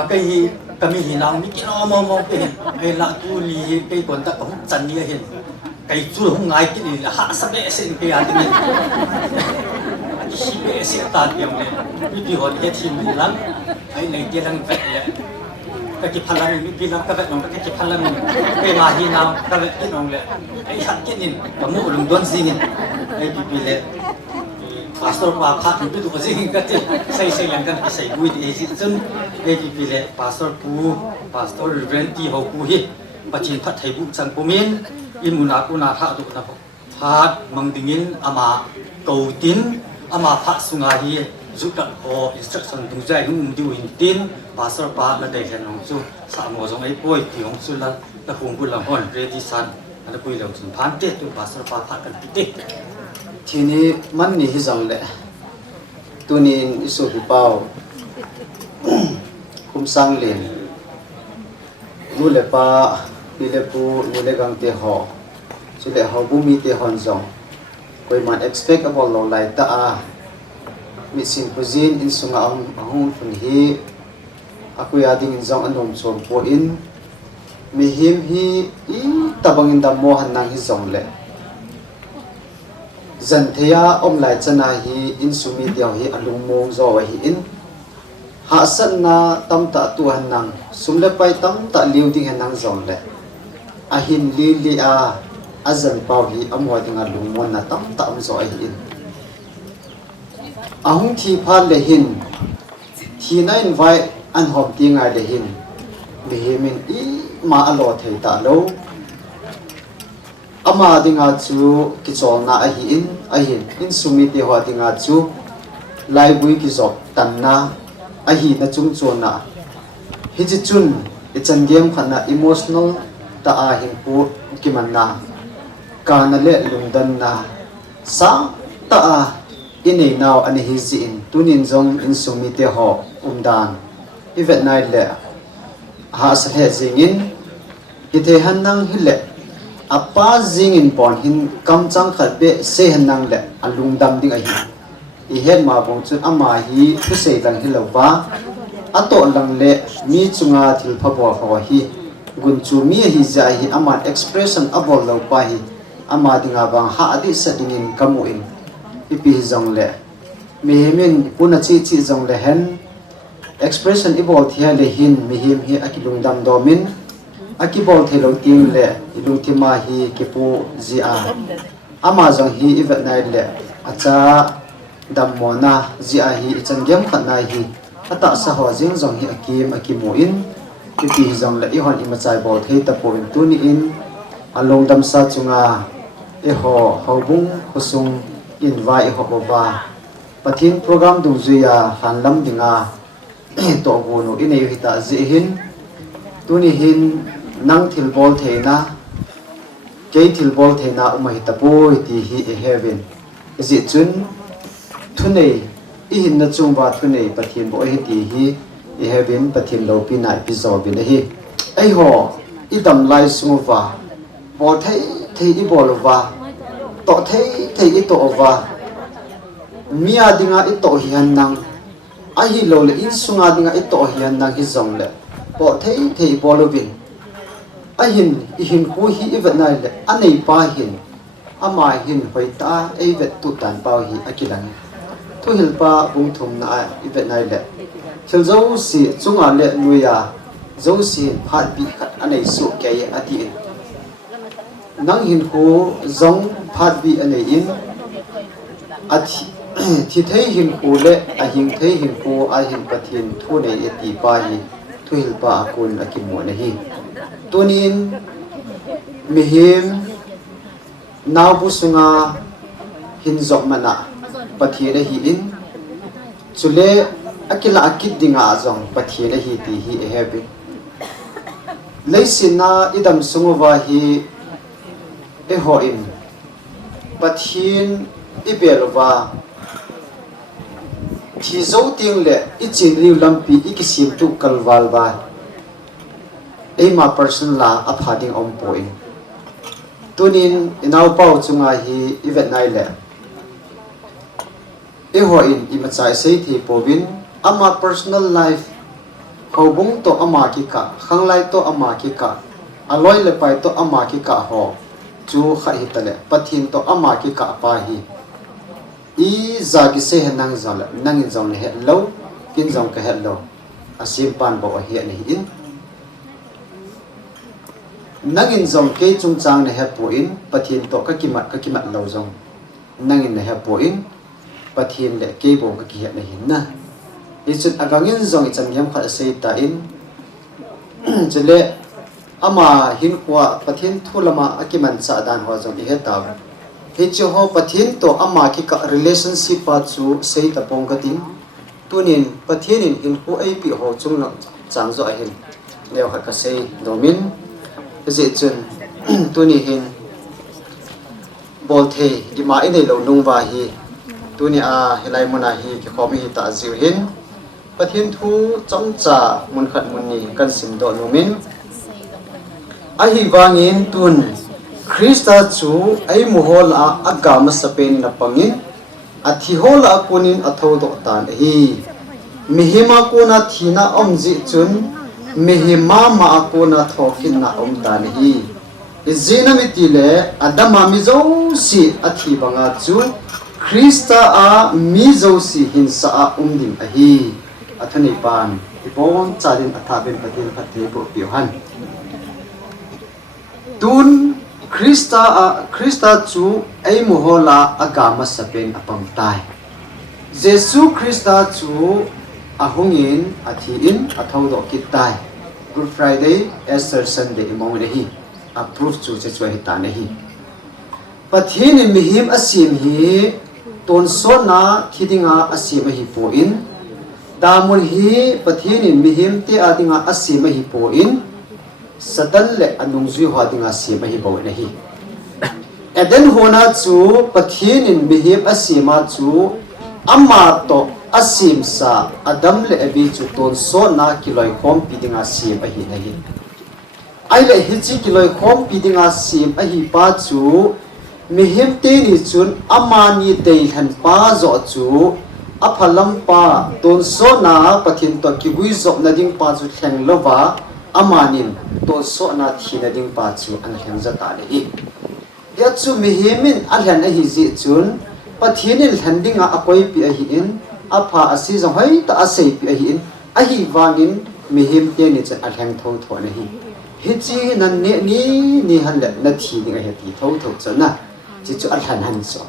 cái kami hinang mi kino mo pe ai la tu li pe kon ta ko chan ni hin kai chu hung ngai ki ni ha sa be sen pe a ni shi be si ta yang le mi di hon he thim ni lang ai nei dia lang vet le ka ki phalang mi bi lang ka vet nong ka ki phalang pe ma hi naw ka vet ki nong le ai hat ke nin ka mu lum don singin ai bi le pastor pa khat mi du singin ka ti sai lang kan sai bui di ji chun ai bi le pastor reverend ti ho pu hi pachin phat thai bu chang pumin imuna ku na tha du na phat mangdingin ama kautin ama pha sunga hi zukat ho instruction dungzai hum diu in tin pastor pa la dai han nong chu sa mo jong ai poi ti hong chu la ta hung bu la hon ready san ana pui lo chun phan te tu pastor pa pha kan ti te thini man ni hi jong le tunin isu bi pau kum sang len nu le pa bi le pu nu le gang te ho chu le ho bu mi te hon jong koi man expect about lo lai ta a mi sin cuisine in sunga ahung fun hi akuya ding in jong anom chom po in mi him hi I tabang in da mo han nang hi jong le zan thea om lai chana hi in sumi diaw hi alung mong zo wa hi in ha san na tam ta tu han nang sum le pai tam ta liu ding han nang jong le a hin li a azan pau hi amwa dinga lungmon na tam tam zo ai in ahung thi phan le hin thi na invite an hom ti ngai le hin behemin I ma alo thei ta lo ama dinga chu ki chol na a hi in sumi ti ho dinga chu lai bui ki zop tan na a hi na chung chon na hi chi chun I chan game khana emotional ta a hin pu ki man na kana le lungdan na sa ta a inei naw ani hi ji in tunin jong in sumi te ho umdan ivet nai le ha sa he jingin ite han nang hi le apa jingin pon hin kam chang khat be se han nang le alungdam ding a hi I hen ma bong chun ama hi thu sei lang hi lowa ato lang le mi chunga thil pha bo ho hi gun chu mi hi ja hi ama expression abol lo pa hi ama dinga bang ha adi sadingin kamu in ipi jong le mi hemin puna chi jong le hen expression ibol thia le hin mi him hi akilungdam domin akibol thelo ting le ilung thima hi kepu ji a ama jong hi ivet nai le acha dammona ji a hi chan gem khatna hi ata sa ho jing jong hi akimu in ipi jong le I hon I machai bol thei ta po in tuni in along dam sa chunga e ho hobung hosung invite ho ba pathin program du zuya hanlam dinga to go no inei hita ji hin tuni hin nang thil bol theina ke thil bol theina umai ta poi ti hi e heaven ji chun thunei I hin na chungwa thunei pathin bo hi ti hi e heaven pathin lo pi nai pi zo bi le hi ai ho I dam lai sungwa bol thei I bol wa to thei I to wa mia dinga I to hian nang a hi lo le in sunga dinga I to hian nang hi zong le po thei bolovin a hin hu hi ivet nai le anei pa hin ama hin hoita ei vet tu tan pau hi akilang thu hil pa bung thum na ivet nai le thil zo si chunga le nuya zo si phat bi khat anei su ke ati nang hin hu zong phat bi anei in athi thi thei hin hu le a hing thei hin hu a hin pathin thu nei eti pa hi thu hil pa akun akimo na hi tunin mihim naw busunga hin zok mana pathina hi in chule akila akid dinga azong pathina hi ti hi e hebi leisina idam sungwa hi e ho in pathin ibelwa thi zo ting le I chin riu lampi ikisim tu kalwal ba ema person la aphading om point tunin inaw pau chunga hi ivet nai le e ho in imachai sei thi povin ama personal life hobung to ama ki ka khanglai to ama ki ka aloi le pai to ama ki ka ho chu kha hi tale pathin to ama ki ka pa hi i za gi se nang zong la nang in zong he lo kin zong ka he lo asim pan bo hi ani in nang in zong ke chung chang ne he po in pathin to ka kimat lo zong nang in ne he po in pathin le ke bo ka ki he na hin na ichut agangin zong icham yam kha se ta in jele ama hin kwa pathin thulama akiman cha dan ho zong he ta he chu ho pathin to ama ki ka relationship pa chu sei ta pong ka tin tunin pathin in hin hu ai pi ho chung na chang zo a hin leo ha ka sei domin je chun tuni hin bol the di ma ine lo nung wa hi tuni a helai mona hi ki khom hi ta ziu hin pathin thu chong cha mun khat mun ni kan sim do nomin a hi wangin tun Krista chu ai muhola agama sapen na pangin athi hola kunin atho do tan hi mihima kuna thina omji chun mihima ma kuna thokin na om tan hi izina mitile adama mizo si athi banga chu Krista a mizo si hinsa a umdim a hi athani pan ipon charin athaben patin phathe bo pihan tun Krista chu ai muhola agama sapen apang tai Jesu Krista chu ahungin athiin athau do kitai Good Friday Easter Sunday imong rehi approve chu che chu hi ta nehi pathin mihim asim hi ton so na khidinga asim hi po in damul hi pathin mihim te adinga asim hi po in sadan le anung zui hodinga sim hi bo nehi eden hona chu pathin mihim asima chu amma to asim sa adam le abi chu ton so na kiloi khom pidinga sim hi nehi ai le hi chi kiloi khom pidinga sim hi pa chu mihim te ni chun amani te han pa zo chu aphalam pa ton so na pathin to ki gui zo na ding pa chu thleng lova amanin ton so na thina ding pa chu an thleng za ta le hi ya chu mihimin alhan hi ji chun pathinil handinga apoi pi hi in apha asi zo hai ta asei pi hi in ahi wangin mihim te ni cha alhang thong tho na hi hi chi nan ne ni han le na thi ding he ti tho tho chana chi chu alhan han so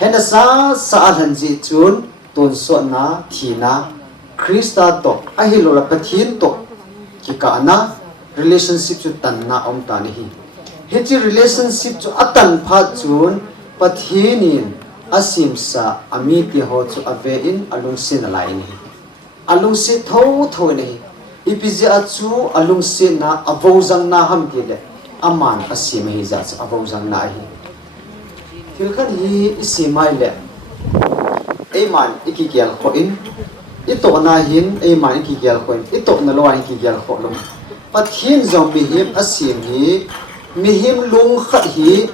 hena sa alhan ji chun ton so na thina Krista to ahi lo la pathin to ki ka na relationship chu tan na om ta ni hi he chi relationship chu atan pha chun pathinin asim sa ami ti ho chu ave in alung sin alai ni alung si tho ni ipiji achu alung sin na avozang na ham ti le aman asim hi za chu avozang na hi tilkan hi isimai le eman ikigyal ko in ito na hin eman ikigyal ko in ito na lo hin ikigyal ko lo pathin zong bihim asim hi mihim lung khat hi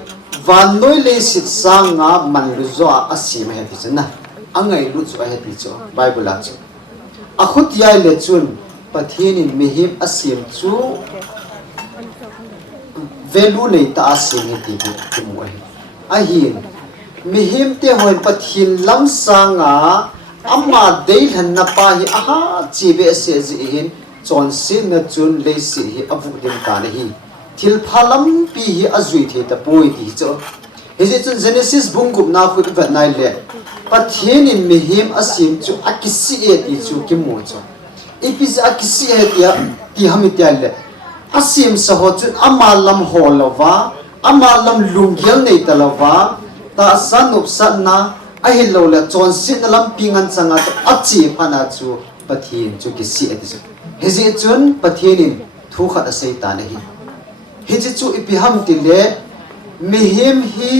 van noi le sit sanga man lu zo asim he ti chana angai lu chu he ti chu bible a chu a khut yai le chun pathin in mihim asim chu value nei ta asim he ti ki mu a hin mihim te hoi pathin lam sanga amma deil han na pa hi aha chi be se ji hin chon sin na chun le si hi abu dim ta ne hi thil phalam pi hi azui the ta poi ti cho he je chun Genesis bungup na khu ba nai le pathin in mihim asim chu akisi e ti chu ki mo cho ipis akisi e ti hamit le asim sa ho chun amalam holova amalam lungyal nei talova ta sanup sanna ahilo la chon sin lam pingan changa achi phana chu pathin chu ki si e ti he je chun pathin thu khat asei ta ne hi he je chu ipiham ti le mihim hi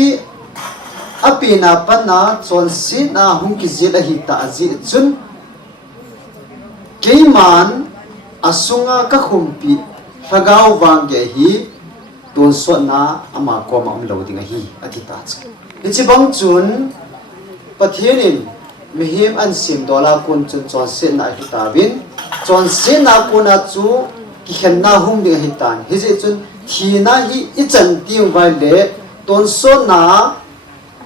apina pana chon sin na hung ki zela hi ta ji chun keiman asunga ka khumpi hagau wangge hi ton so na ama ko ma lo ding hi atita cha ichi bang chun pathienin mihim an sim dola kun chun chon sin na hi ta bin chon sin na kuna chu ki khen na hum ding hi tan hi je chun thina hi ichan ting vai le ton so na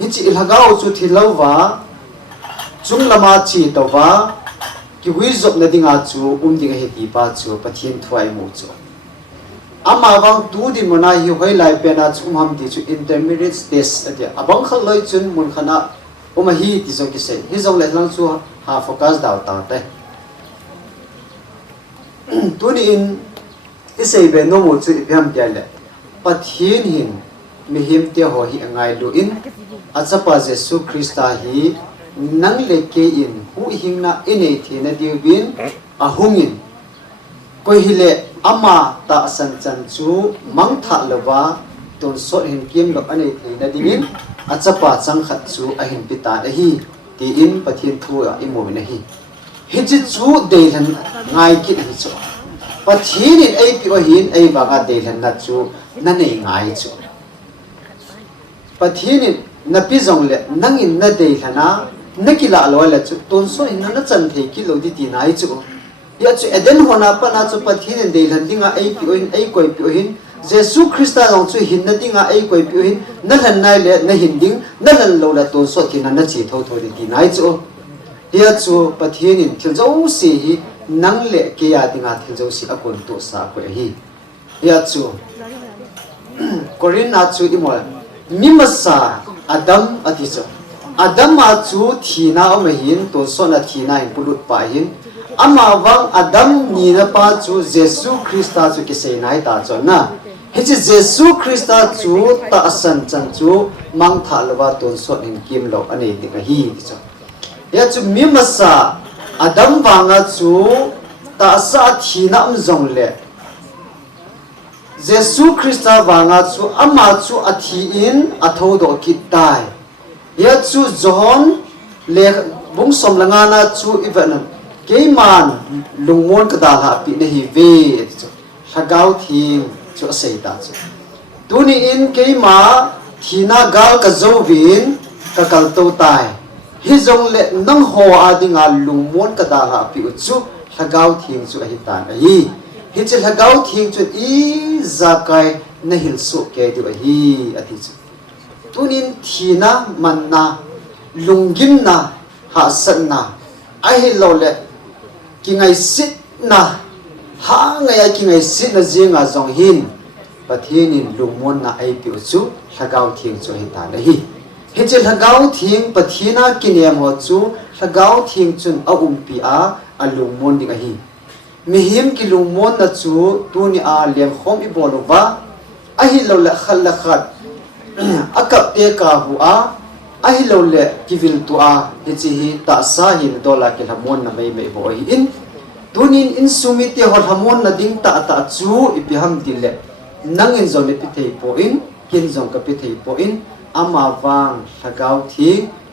hi chi ilhagau chu thilawa chung lama chi to wa ki wi zop na dinga chu ding he ti pa chu pathian thuai mu chu ama wang tu din mona hi hoi lai pe na chum ham ti chu intermediate stage atia abang khal loi chun mun khana oma hi ti zo ki se hi zo le lang chu ha focus daw ta te tu ni in isei be no mo chu ipham pya le pathian hin mi him te ho hi angai lu in achapa jesu christa hi nang le ke in hu hingna ine thina diwin ahungin koi hile ama ta san chan chu mang tha lawa ton so hin kim lo ane thina dingin achapa chang khat chu a hin pita a hi ti in pathian thu a imo na hi hi chu deilan ngai ki hi chu pathian in ai pi o hin ai ba ga deilan na chu na nei ngai chu pathian in na pi jong le nang in na deilana nakila lo la chu ton so in na chan thei ki lo di ti nai chu ya chu eden hona pa na chu pathian in deilan dinga ai pi o in ai koi pi o hin jesu christa long chu hin na dinga ai koi pi o hin na han nai le na hin ding na han lo la ton so ki na chi tho tho di ti nai chu ya chu pathian in thil zo si hi nang le ke ya dinga thil zo si akon to sa ko hi ya chu korin na chu imol mimasa adam atiso adam ma chu thina omahin to sona thina in pulut pa hin ama wang adam ni na pa chu jesu christa chu ki sei nai ta chona he jesu christa chu ta san chan chu mang thalwa ton so in kim lo ane ti ka hi chu ya chu mimasa adam wanga chu ta sa thina am zong le jesu christa wanga chu ama chu athi in atho do ki dai ya chu john le bung som langa na chu even keiman lungmon kada ha pi ne hi ve chu hagau thing chu sei ta chu tuni in keima thina gal ka zovin ka kal to tai hi jong le nang ho adinga lungmon kada ha pi chu hagau thing chu hi ta hi hi chil hagau thing chu i zakai na hil su ke di hi ati chu tunin thina manna lungim na ha san na ai lo le ki ngai sit na ha ngai ki ngai sit na jinga zong hin pathinin lungmon na ai pi chu hagau thing chu hi ta hi hi chil hagau thing pathina kiniam ho chu hagau thing chun a pi a lungmon ding a hi mi him ki lungmon na chu tuni a lem khom i bolova a hi lo la khal la khat akap te ka hu a hi lo le kivil tu a hi chi hi ta sa hin dola ke hamon na mai mai bo hi in tunin in sumite hol hamon na ding ta chu i bi ham dile nangin zone pi thei po in kin zong ka pi thei po in ama wang hagau thi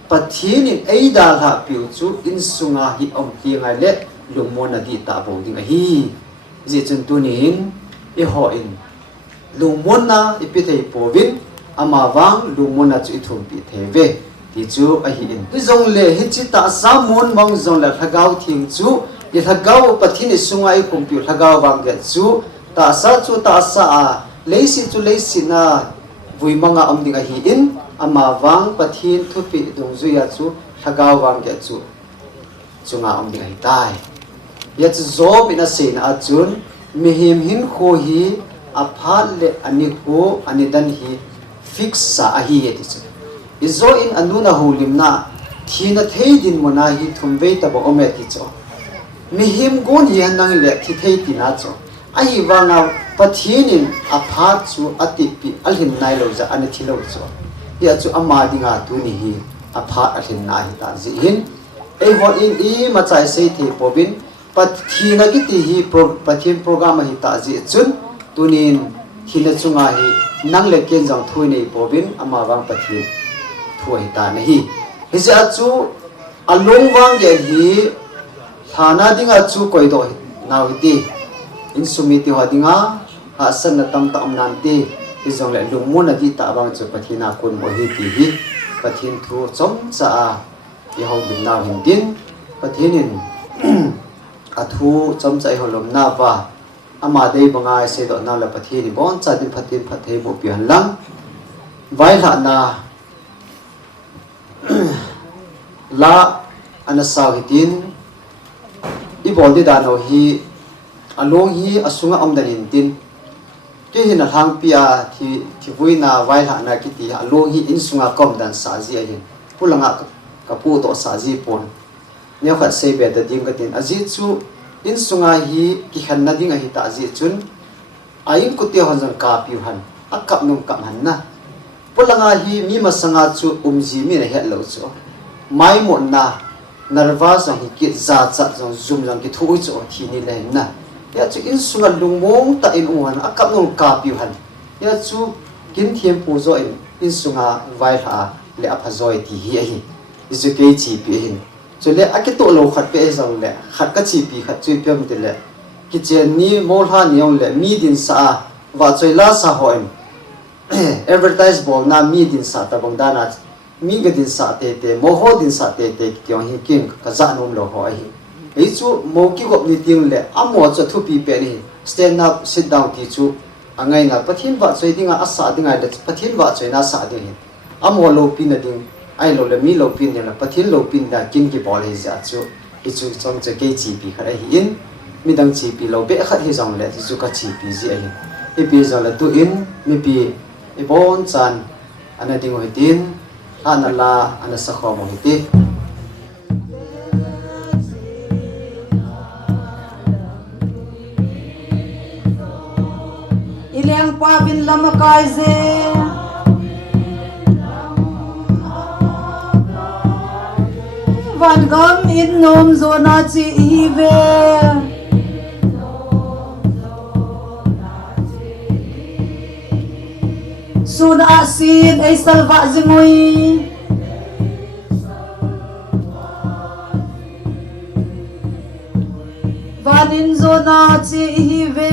pathin in eida la pi chu in sunga hi om ti ngai le lungmon na di ta bo ding a hi ji chun tunin i ho in lungmon na i pi thei po win ama wang lungmon na chu i thum pi theve ti chu a hi in ti zong le hi chi ta samon mong zong la hagau thing chu i hagau pathin i sunga i kum pi hagau wang ge chu ta sa a leisi chu leisi na vui manga om ding a hi in ama wang pathin thu pi dong zu ya chu hagau wang ge chu chunga om ding a hi tai ya chu zob in a sin a chun mi him hin kho hi a phal le ani ko ani dan hi fix sa a hi ti chu izo in anuna hulim na thina thei din mona hi thumve ta bo ome ti chu mi him gon hi nang le thi thei ti na chu ai wanga pathinin a phat chu atipi alhin nai lo za ani thilo chu ya chu ama dinga tu ni hi a phat alhin na hi ta ji hin ei hol in I ma chai sei thi pobin pathina ki ti hi pathin program hi ta ji chun tunin thina chunga hi nang le ken jang thui nei pobin ama wang pathin thui ta na hi hi ja chu along wang ye hi thana dinga chu koi do naw ti in sumiti hodinga asan na tam ta amnan ti izong le lungmon adi ta bang chu pathina kun mo hi ti hi pathin thu chom cha a i ho bin na hin din pathinin athu chom chai holom na wa ama dei banga se do na la pathini bon cha din phathin phathei bo pian lang vai la na la อันสาวหิตินอีบอลที่ดานเอาฮีอลงฮีอสุงอมดันอินตินที่เห็นทางปีอาที่วุ้ยนาไว้หานากิติอลงฮีอินสุงกอมดันสาจีเองผู้ลังกับผู้ต่อสาจีปนเนี่ยขัดเซเบดดิ้งกันตินอาจิจูอินสุงฮีกิขันนาดิ้งฮีตาอาจิจุนอายิงกุฏิหันจังกาปิวหันอักกับนุ่มกับหันนะผู้ลังฮีมีมาสังอาจูจีมีนะเฮลโลจูไม่หมดนะnervous ang hikit zat jong zoom lang ki thu chu thi ni len na ya chu in sunga lungmong ta in uhan akap nong kapiuhan ya chu kin thiam pu zo in sunga vai ha le apha zoi ti hi hi isu ke chi pi hin chu le akito lo khat pe zong le khat ka chi pi khat chui pem ti le ki chen ni mol ha ni ong le mi din sa wa choi la sa ho em advertise bol na mi din sa ta bang dana mi ga din sa te te mo ho din sa te te kyong hi king ka za nom lo ho hi ei chu mo ki gop ni ting le amo cha thu pi pe ni stand up sit down ti chu angai na pathin wa choi dinga asa dinga le pathin wa choi na sa ding amo lo pin na ding ai lo le mi lo pin ne la pathin lo pin da kin ki bol hi za chu i chu chong che ke chi pi khara hi in mi dang chi pi lo be khat hi jong le chu ka chi pi ji ai e pi za la tu in mi pi e bon chan ana ding ho tin anala ana sakho mo hiti Ilang pabin lamakai ze Van gam in nom zona chi ive Sun asin ay salva zingoy Vanin zona chi ive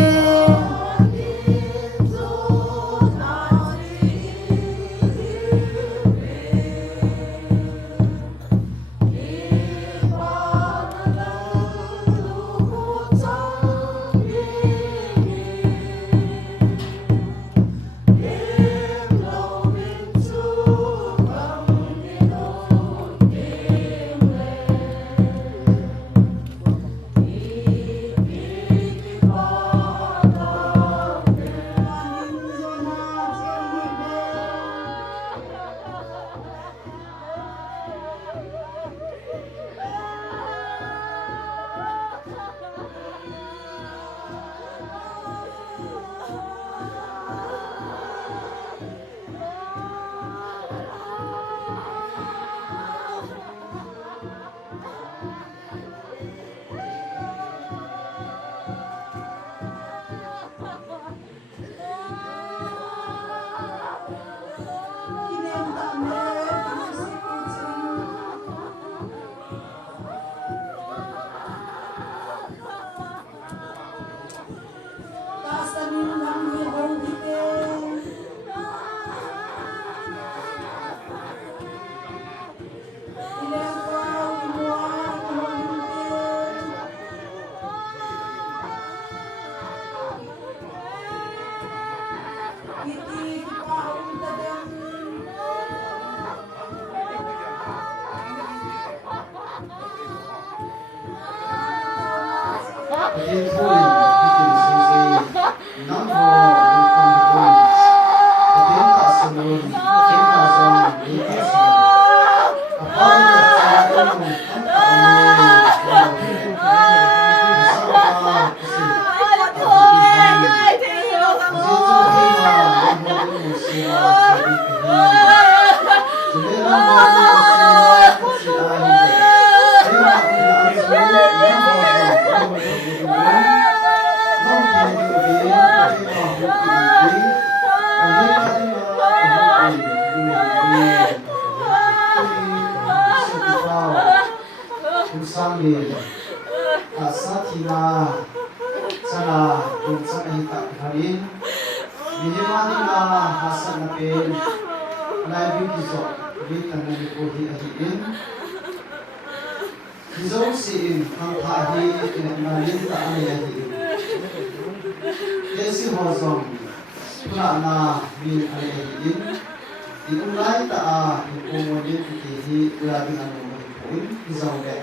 in izong le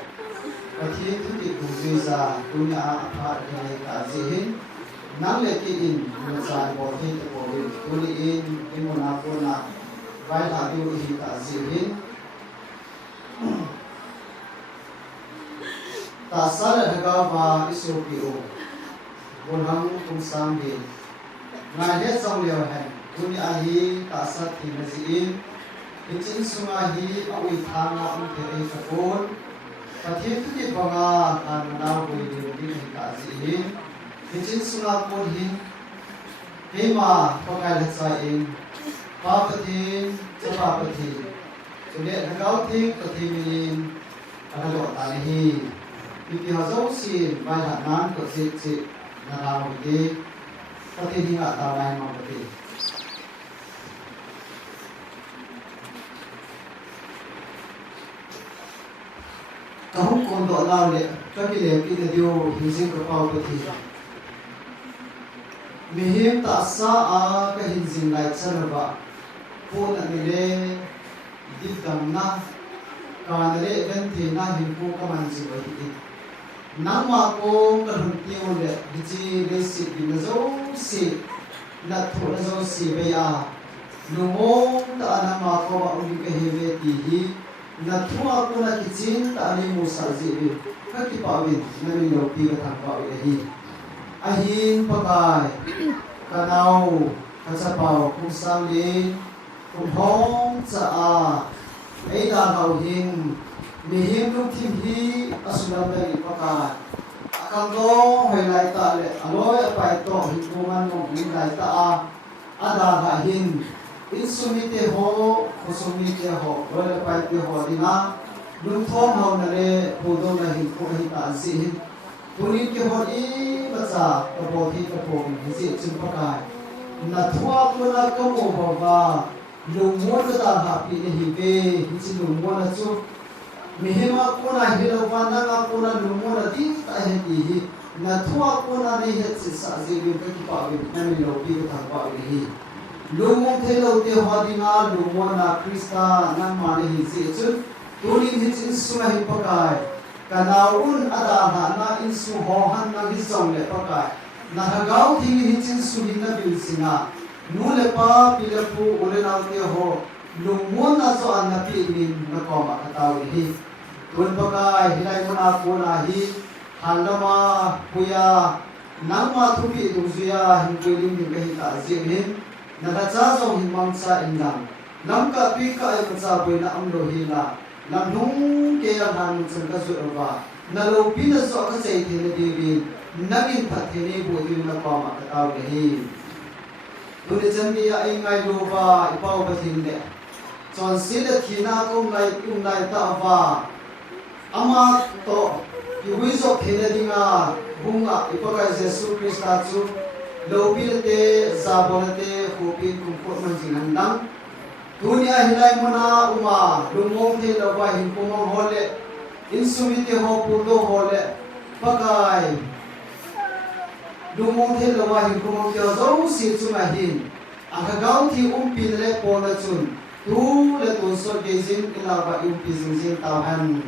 pathin thu ti bu ji sa dunya apha de ka ji hin nang le ki in mu sa bo thi te bo in tuni in imona ko na vai la bi hi ka ji hin ta sa le ga ba isu pi o bon hang kum sang hi na he song le han dunya hi ta sa thi na ji in Incin sungai hi awi thanga umte ei fakon pathin thuki banga kan naw boi de bi ka ji hin incin sunga kon hin kema pakai letsai in pa pathin chapa pathin chule ngau thik pathin min analo ta hi iti hazo sin bai ha nan ko chi na naw de pathin hi ta bai ma pathin Kahong kondo alaw le kakile pina dio hinjing ko pau pati mihim ta sa a ka hinjing lai chanaba pon anile didam na kanale ganthi na himpu ka manji bati namma ko kahun tiu le dichi besi binazo si na thonazo si beya numo ta anama ko ma uli ka hebe ti hi na thua ko na kichin ta ani musa ji ka ki pawin na mi lo pi ka thang pa hi ahin pakai kanau ka sa paw ku sang li ku hong cha a ei da hau hin mi him lu thim hi asulam dai pakai akang do hoi lai ta le aloi apai to hi ku man no hi lai ta a ada ha hin insumite ho khosumite ho role pai te ho dina lung thom ho na le podo na hin ko hi ta si hin puri ke ho i bacha ko bo thi ko bo hi si chim pa kai na thua ko na ko mo ba ba lung mo ta ha pi ne hi be hi chi lung mo na chu mi he ma ko na hi lo wa na ko na lung mo na ti ta he ti hi na thua ko na ne he chi sa ji bi ka ki pa bi na mi lo pi ka pa hi Lumong thelo te hodinga lumong na Krista nang mani hi si chun tunin hi chin sunga hi pakai kanaun ada ha na insu ho han na hi song le pakai na hagau thi hi chin suni na bil singa nu le pa pilapu ule na te ho lumong na so an na pi min na ko ma ataw hi tun pakai hilai mona ko na hi handama puya nangma thupi duzia hin peling ni hi ta jin nakacha zo himang cha inlang lamka pi ka ai cha boina amlo hila lamnung ke han chang ka zu ba nalo pi na zo ka chei the ne dewi nagin phathini bu yu na pa ma ka taw le hi tuni chandi ai ngai lo ba ipau ba thin le chon si le thina kum lai ta ba ama to ki wi zo phene dinga bunga ipakai jesu krista chu Lopilate zabonate hopin kumput manjingan dang dunia hilai mona uma lumong the lawa himpumong hole insumite ho pudo hole pakai lumong the lawa himpumong kyo zo si chumahin agagaw thi umpin le pona chun tu le tu so gejin ilawa umpi jingjing tawhan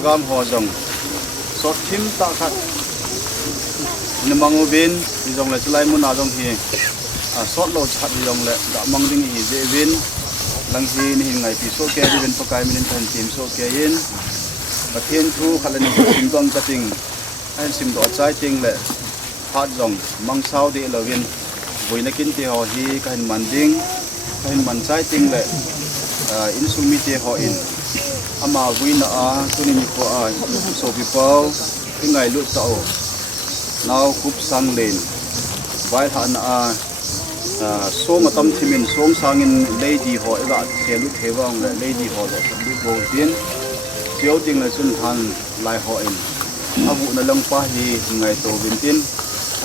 program ho jong so thim ta khat namang bin jong le chlai mun na jong hi sot lo chat jong le da mang ding hi je bin lang hi ni ngai pi so ke bin pakai min than tim so ke yin pathen thu khalani sim dong ta ting an sim do chai ting le phat jong mang sau de lovin boina kin te ho hi kan manding kan man chai ting le in sumi te ho in ama buina a tuni ni ko a so pi pau ngai lu tao now kup sang len vai han a so matam thimin song sangin lady ho ega selu thewang le lady ho le lu go tin chiao ting la chun than lai ho in abu na lang pa hi ngai to bin tin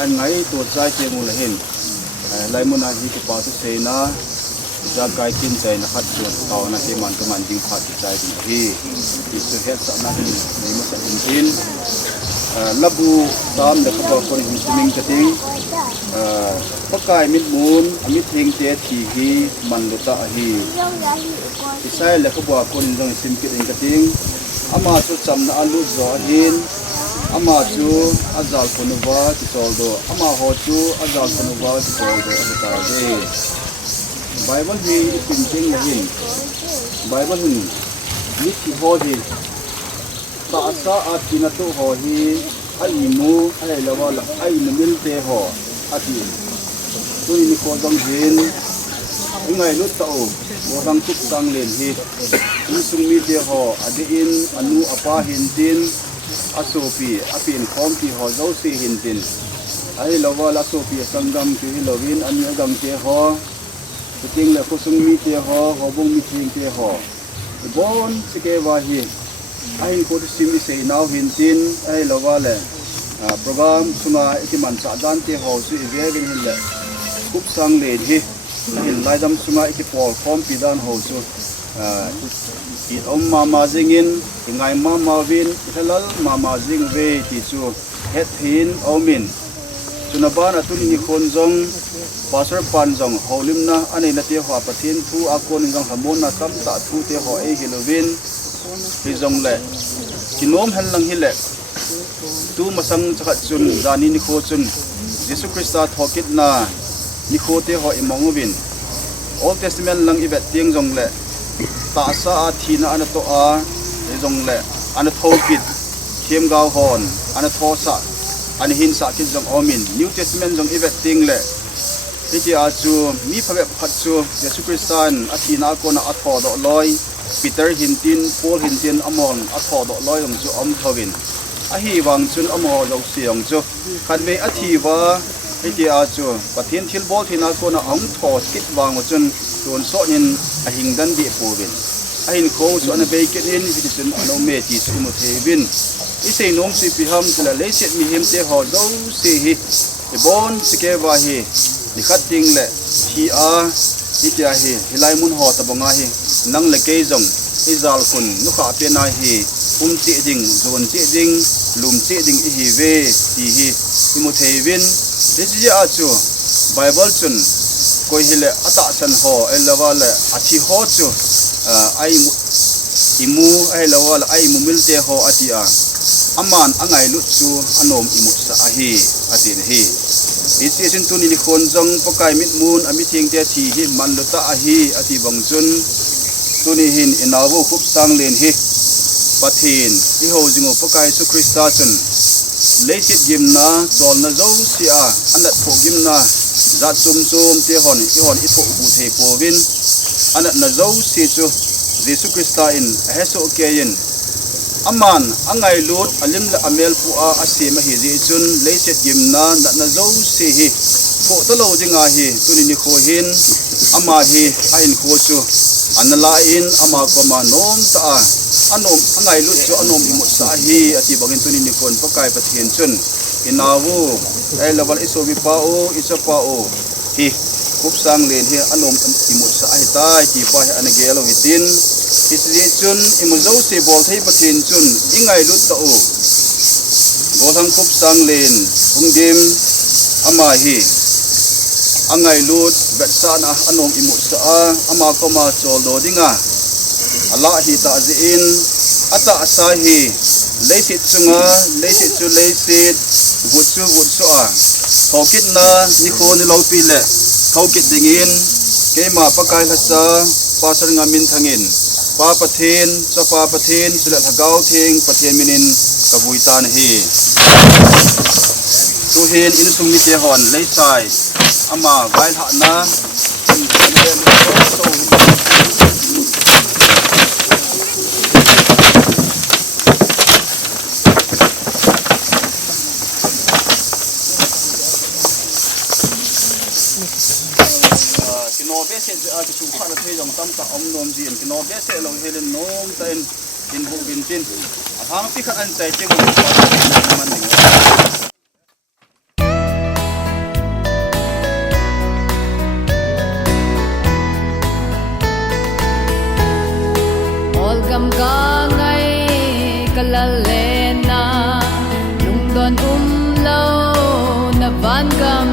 an ngai to chai ke mu la hin lai mu na hi pa tu se na ja kai kin chai na khat chu taw na ke man ka man ding pha ti chai din hi isu het sa na hin nei ma sa tin labu tam de ko ko ni swimming chating pakai mit mun amit thing te thi hi man lu ta hi isai le ko ba ko ni jong sim ki in chating ama chu cham na alu zo hin ama chu azal ko nu wa ti tol do ama ho chu azal ko nu wa ti tol do ta de Bible hi ipin ting la hin Bible hin ni ki ho hi ta sa a tina to ho hi ai mu ai lawa la ai mil te ho ati tu ni ko dong hin ngai lu tao mo dang tup tang len hi ni sung mi te ho adi in anu apa hin tin asopi apin khom ki ho zo si hin tin ai lawa la sopi sangam ki lovin an gam te ho ting le ko sung mi te ho bong mi ting te ho bon sike wa hi ai ko tu sim se now hin tin ai lawa le program sunga itiman sa dan te ho su ve bin hin le kup sang le hi hin lai dam sunga iti pol khom pi dan ho su i mama jingin ngai mama win helal mama jing ve ti chu het hin omin tuna bana tuni ni khon jong pastor pan jong holim na anei na te hwa pathin thu akon jong hamon na tam ta thu te ho e hilovin hi jong le kinom hel lang hi le tu masang chakhat chun dani ni kho chun Jesus Christa thokit na ni kho te ho imongwin Old Testament lang ibet tiang jong le ta sa a thina ana to a hi jong le ana thokit thiam gaw hon ana thosa ani hin sa ki jong omin New Testament jong ibet ting le ti a chu mi phabe phat chu Jesus Christan athina ko na atho do loi Peter hintin Paul hintin amon atho do loi ong chu om thawin a hi wang chun amo lo siang chu khan ve athi wa ti a chu pathin thil bol thina ko na ong tho skit wang chun ton so nin a hingdan bi pawin a hin ko chu ana be kin in hi chun ano me ti chu mu thewin isei nong si pi ham tla le set mi hem te ho do si hi e bon sike wa hi ni khat ting le hi a hi tia hi hilai mun ho ta bonga hi nang le ke jong izal kun nu kha pe na hi ti ding zon ti ding lum ti ding hi ve ti hi mu thewin ji a chu Bible chun koi hile ata chan ho elawa le athi ho chu ai imu ai lawa la ai mu milte ho atia aman angai lu chu anom imu sa ahi atin hi iti sin tu ni khon jong pakai mit mun ami thing te thi hi man lu ta ahi ati bang chun tu ni hin inawo khup sang len hi pathin hi ho jingo pakai su Krista chun leisit gimna chol na zo sia anat tho gimna za chum te hon i hon i tho bu the powin anat na zo si chu Jesus Krista in heso keyin aman angai lut alim la amel pu a ase ma hi ji chun leiset gimna na zo si hi tho to lo dinga hi tuni ni kho hin ama hi ain kho chu anala in ama ko ma nom ta anom angai lut chu anom imut sa hi ati bangin tuni ni kon pakai pathin chun inawu ai labal isobi pa o isa pa o hi kup sang len hi anom imut sa ai tai ti pa an gelo hitin isri chun imuzo se bol thei pathin chun ingai lut ta o gothang kup sang len hungdim ama hi angai lut betsana anom imut sa ama ko ma chol do dinga ala hi ta zin ata asahi leisit sunga leisit chu leisit vut chu a thokit na ni kho ni lo pi le thokit dingin keima pakai hacha pasar ngamin thangin pa pathin cha pa pathin chula thagau thing pathin minin kabuitan hi tu hin in sungmi te hon leisai ama vail ha na kino be se a chu kha la thei jong tam ta om nom jin kino be se lo helen nom ta in bu bin tin a hang pi khat an tai che mo man ni ol gam ga ngai kalalena lung don lo na van gam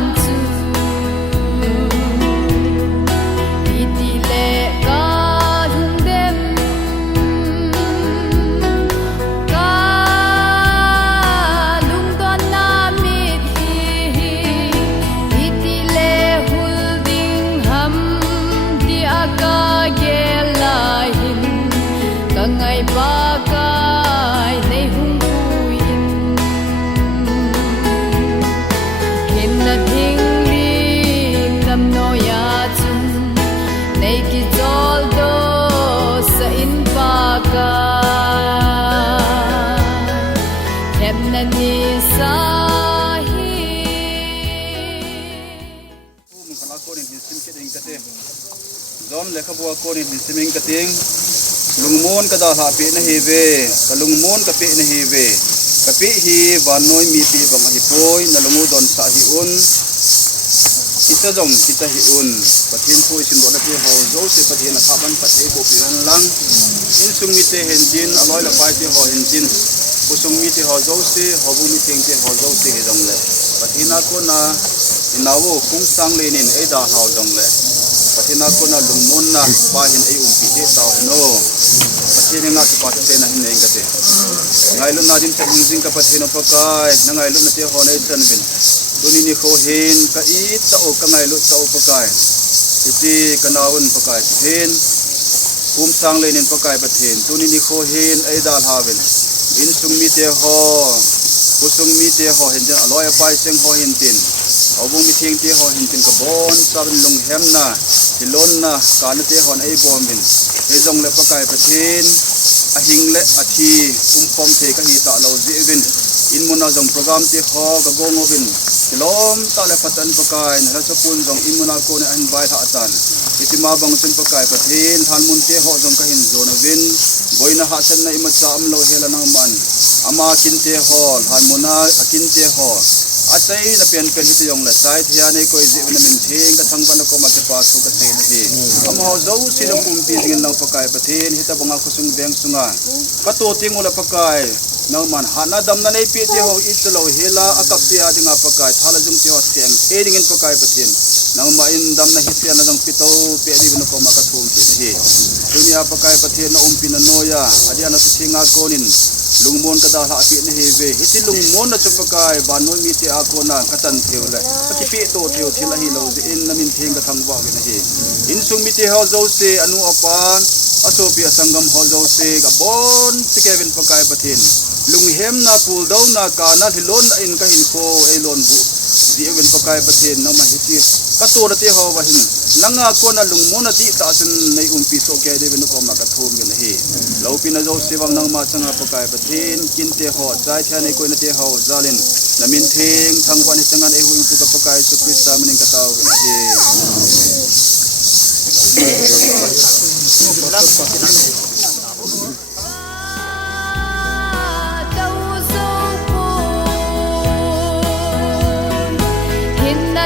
dom le khabwa ko ni siming kating lungmon ka da ha pe na he ve ka lungmon ka pe na he ve ka pe hi vanoi mi pi bang hi poi na lungu don sa hi un kita jong kita hi un pathin poi sim do na pe ho zo se pathin na khaban pat he ko pi han lang in sung mi te hen jin aloi la pai te ho hen jin ku sung mi te ho zo se ho bu mi teng te ho zo se he jong le pathina ko na inawo kung sang le nin e da hau jong le pathina ko na lungmon na pa hin ei pi te taw no pathina nga su pa te na hin nei ga te ngai lu na dim se jing ka pathina pakai na ngai lu na te ho nei chan bin tuni ni kho hin ka I ta o ka ngai lu ta o pakai iti kanawun pakai hin kum sang le nin pakai pathin tuni ni kho hin ei dal havin in sung mi te ho kusung mi te ho hin aloi pai cheng ho hin tin obung mi thing te ho hin tin ka bon sabin lung hem na hilon na kan te hon ei bom bin e jong le pakai pathin a hing le a thi pom the ka hi ta lo ji bin in mona jong program te ho ka gong bin kilom ta le patan pakai na cha pun jong in mona ko ne an bai tha atan itima bang chen pakai pathin than mun te ho jong ka hin zon bin boina ha chen na ima cha am lo hela nang man ama kin te ho han mona akin te ho achai na pen hi te jong la sai thia nei koi ji na min thing ka thang ban ko ma ke pa thu ka se na hi ama ho zo si na kum pi ding nang pakai pathin hita banga khusung beng sunga ka to ting ola pakai nau man hana dam na nei pi te ho I te lo hela akap ti adinga pakai thala jung ti ho seng e ding in pakai pathin nau ma in dam na hi sia na jong pi to pe di bin ko ma ka thum ti na hi dunia pakai pathin na pi na noya adia na thinga konin lungmon ka da ha pi na hi ve hiti lungmon na chupakai banoi mi te a ko na katan theu le pati pi to theu thila hi lo in na min thing ka thang wa na hi in sung mi te ho zo se anu apa aso pi asangam ho zo se ka bon se kevin pakai pathin lunghem na pul do na ka na hilon in ka hin ko e lon bu di even pakai pathin na ma hiti ka to na te ho wa hin langa ko na lungmon na ti ta sun nei pi so ke de ben ko ma ka thum ge na hi lo pi na zo se wang nang ma changa pakai pathin kin te ho chai thia nei ko na te ho zalin na min thing thang wa ni changan e hu pu ka pakai su krista min ka taw ge na hi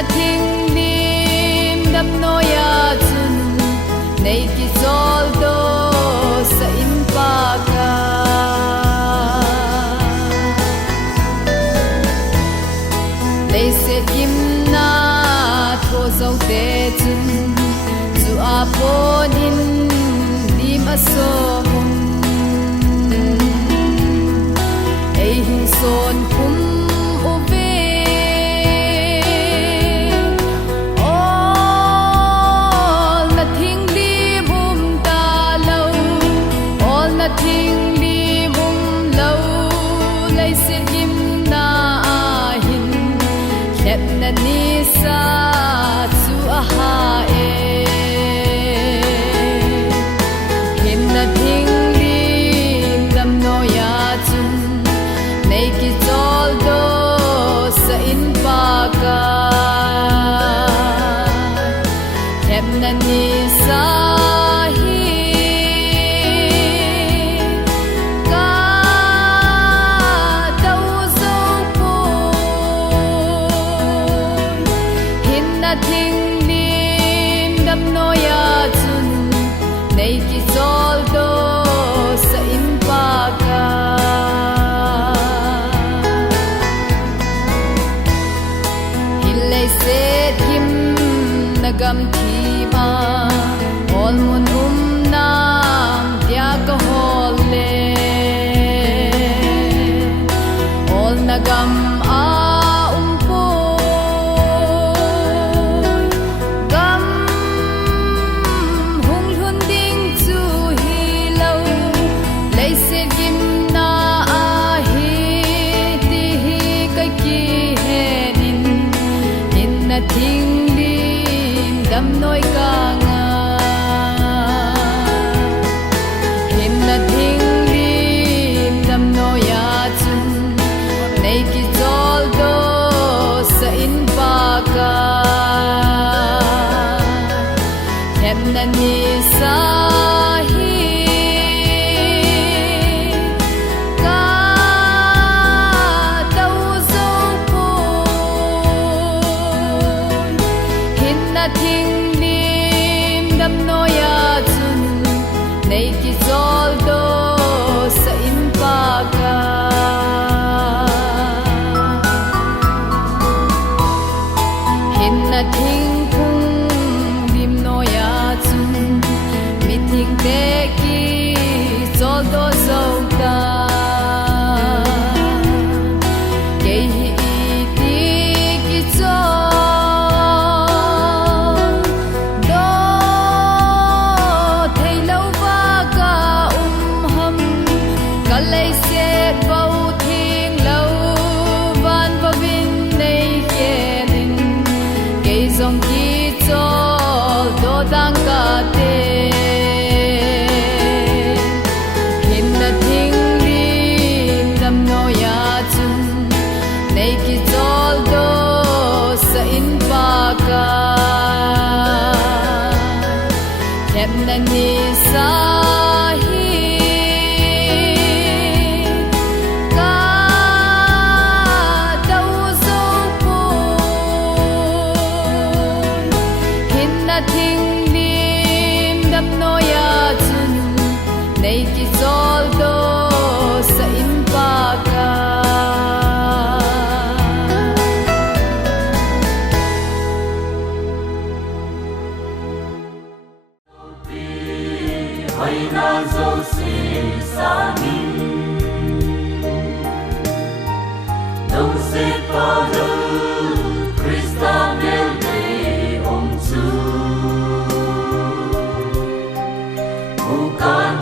thing lim dam noya chun nei ki zol do sa in pa ka nei se kim na tho zo te chun zu a pon in lim a so mun โซนคุมอุเวall nothing li bum ta lâu all nothing li bum lâu lai se kim na hin khep na ni sa chu a ha e hin na thing li dam no ya chun nei ki chol do sa in pa ka khep na ni sa hi ka dau zo po hin na thing lim dam no ya chun nei ki chol do sa in pa ka hin lai se kim nagam thi ma all mun nam tia ka hol le all nagam a po gam hung hun ding chu hi lo lai se kim na a hi ti hi ka ki he nin hin na thing lim dam noi ka nga hin na thing lim dam no ya chun nei ki chol do sa in pa ka khep na ni sa hi ka dau zo po hin na thing lim dam no ya chun nei ki chol do sa in pa ka hin na thing khung lim no ya chun mi thing te ki chol do zo ta ke hi ti ki chol do thei lo va ka ham ka lai se bau thing lo van va vin nei ke din ke zong ki chol do dang ka te hin na thing lim dam no ya chun nei ki chol do sa in pa ka khep na ni sa hi ka dau zo po hin na thing lim dam no ya chun nei ki chol do sa in pa ka Hãy na dấu xin xa mình đông sẽ có được Christa mel day ông chú bukan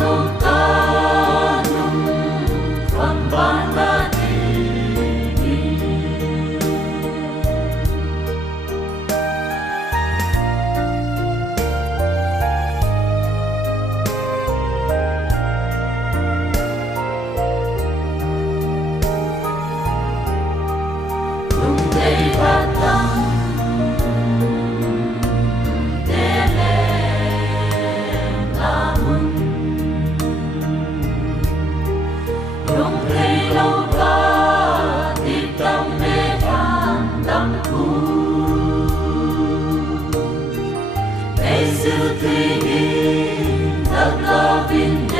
phần ban la đi Hãy subscribe cho kênh Ghiền Mì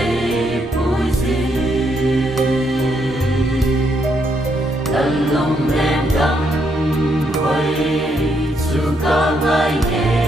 Gõ để không bỏ lỡ những video hấp dẫn.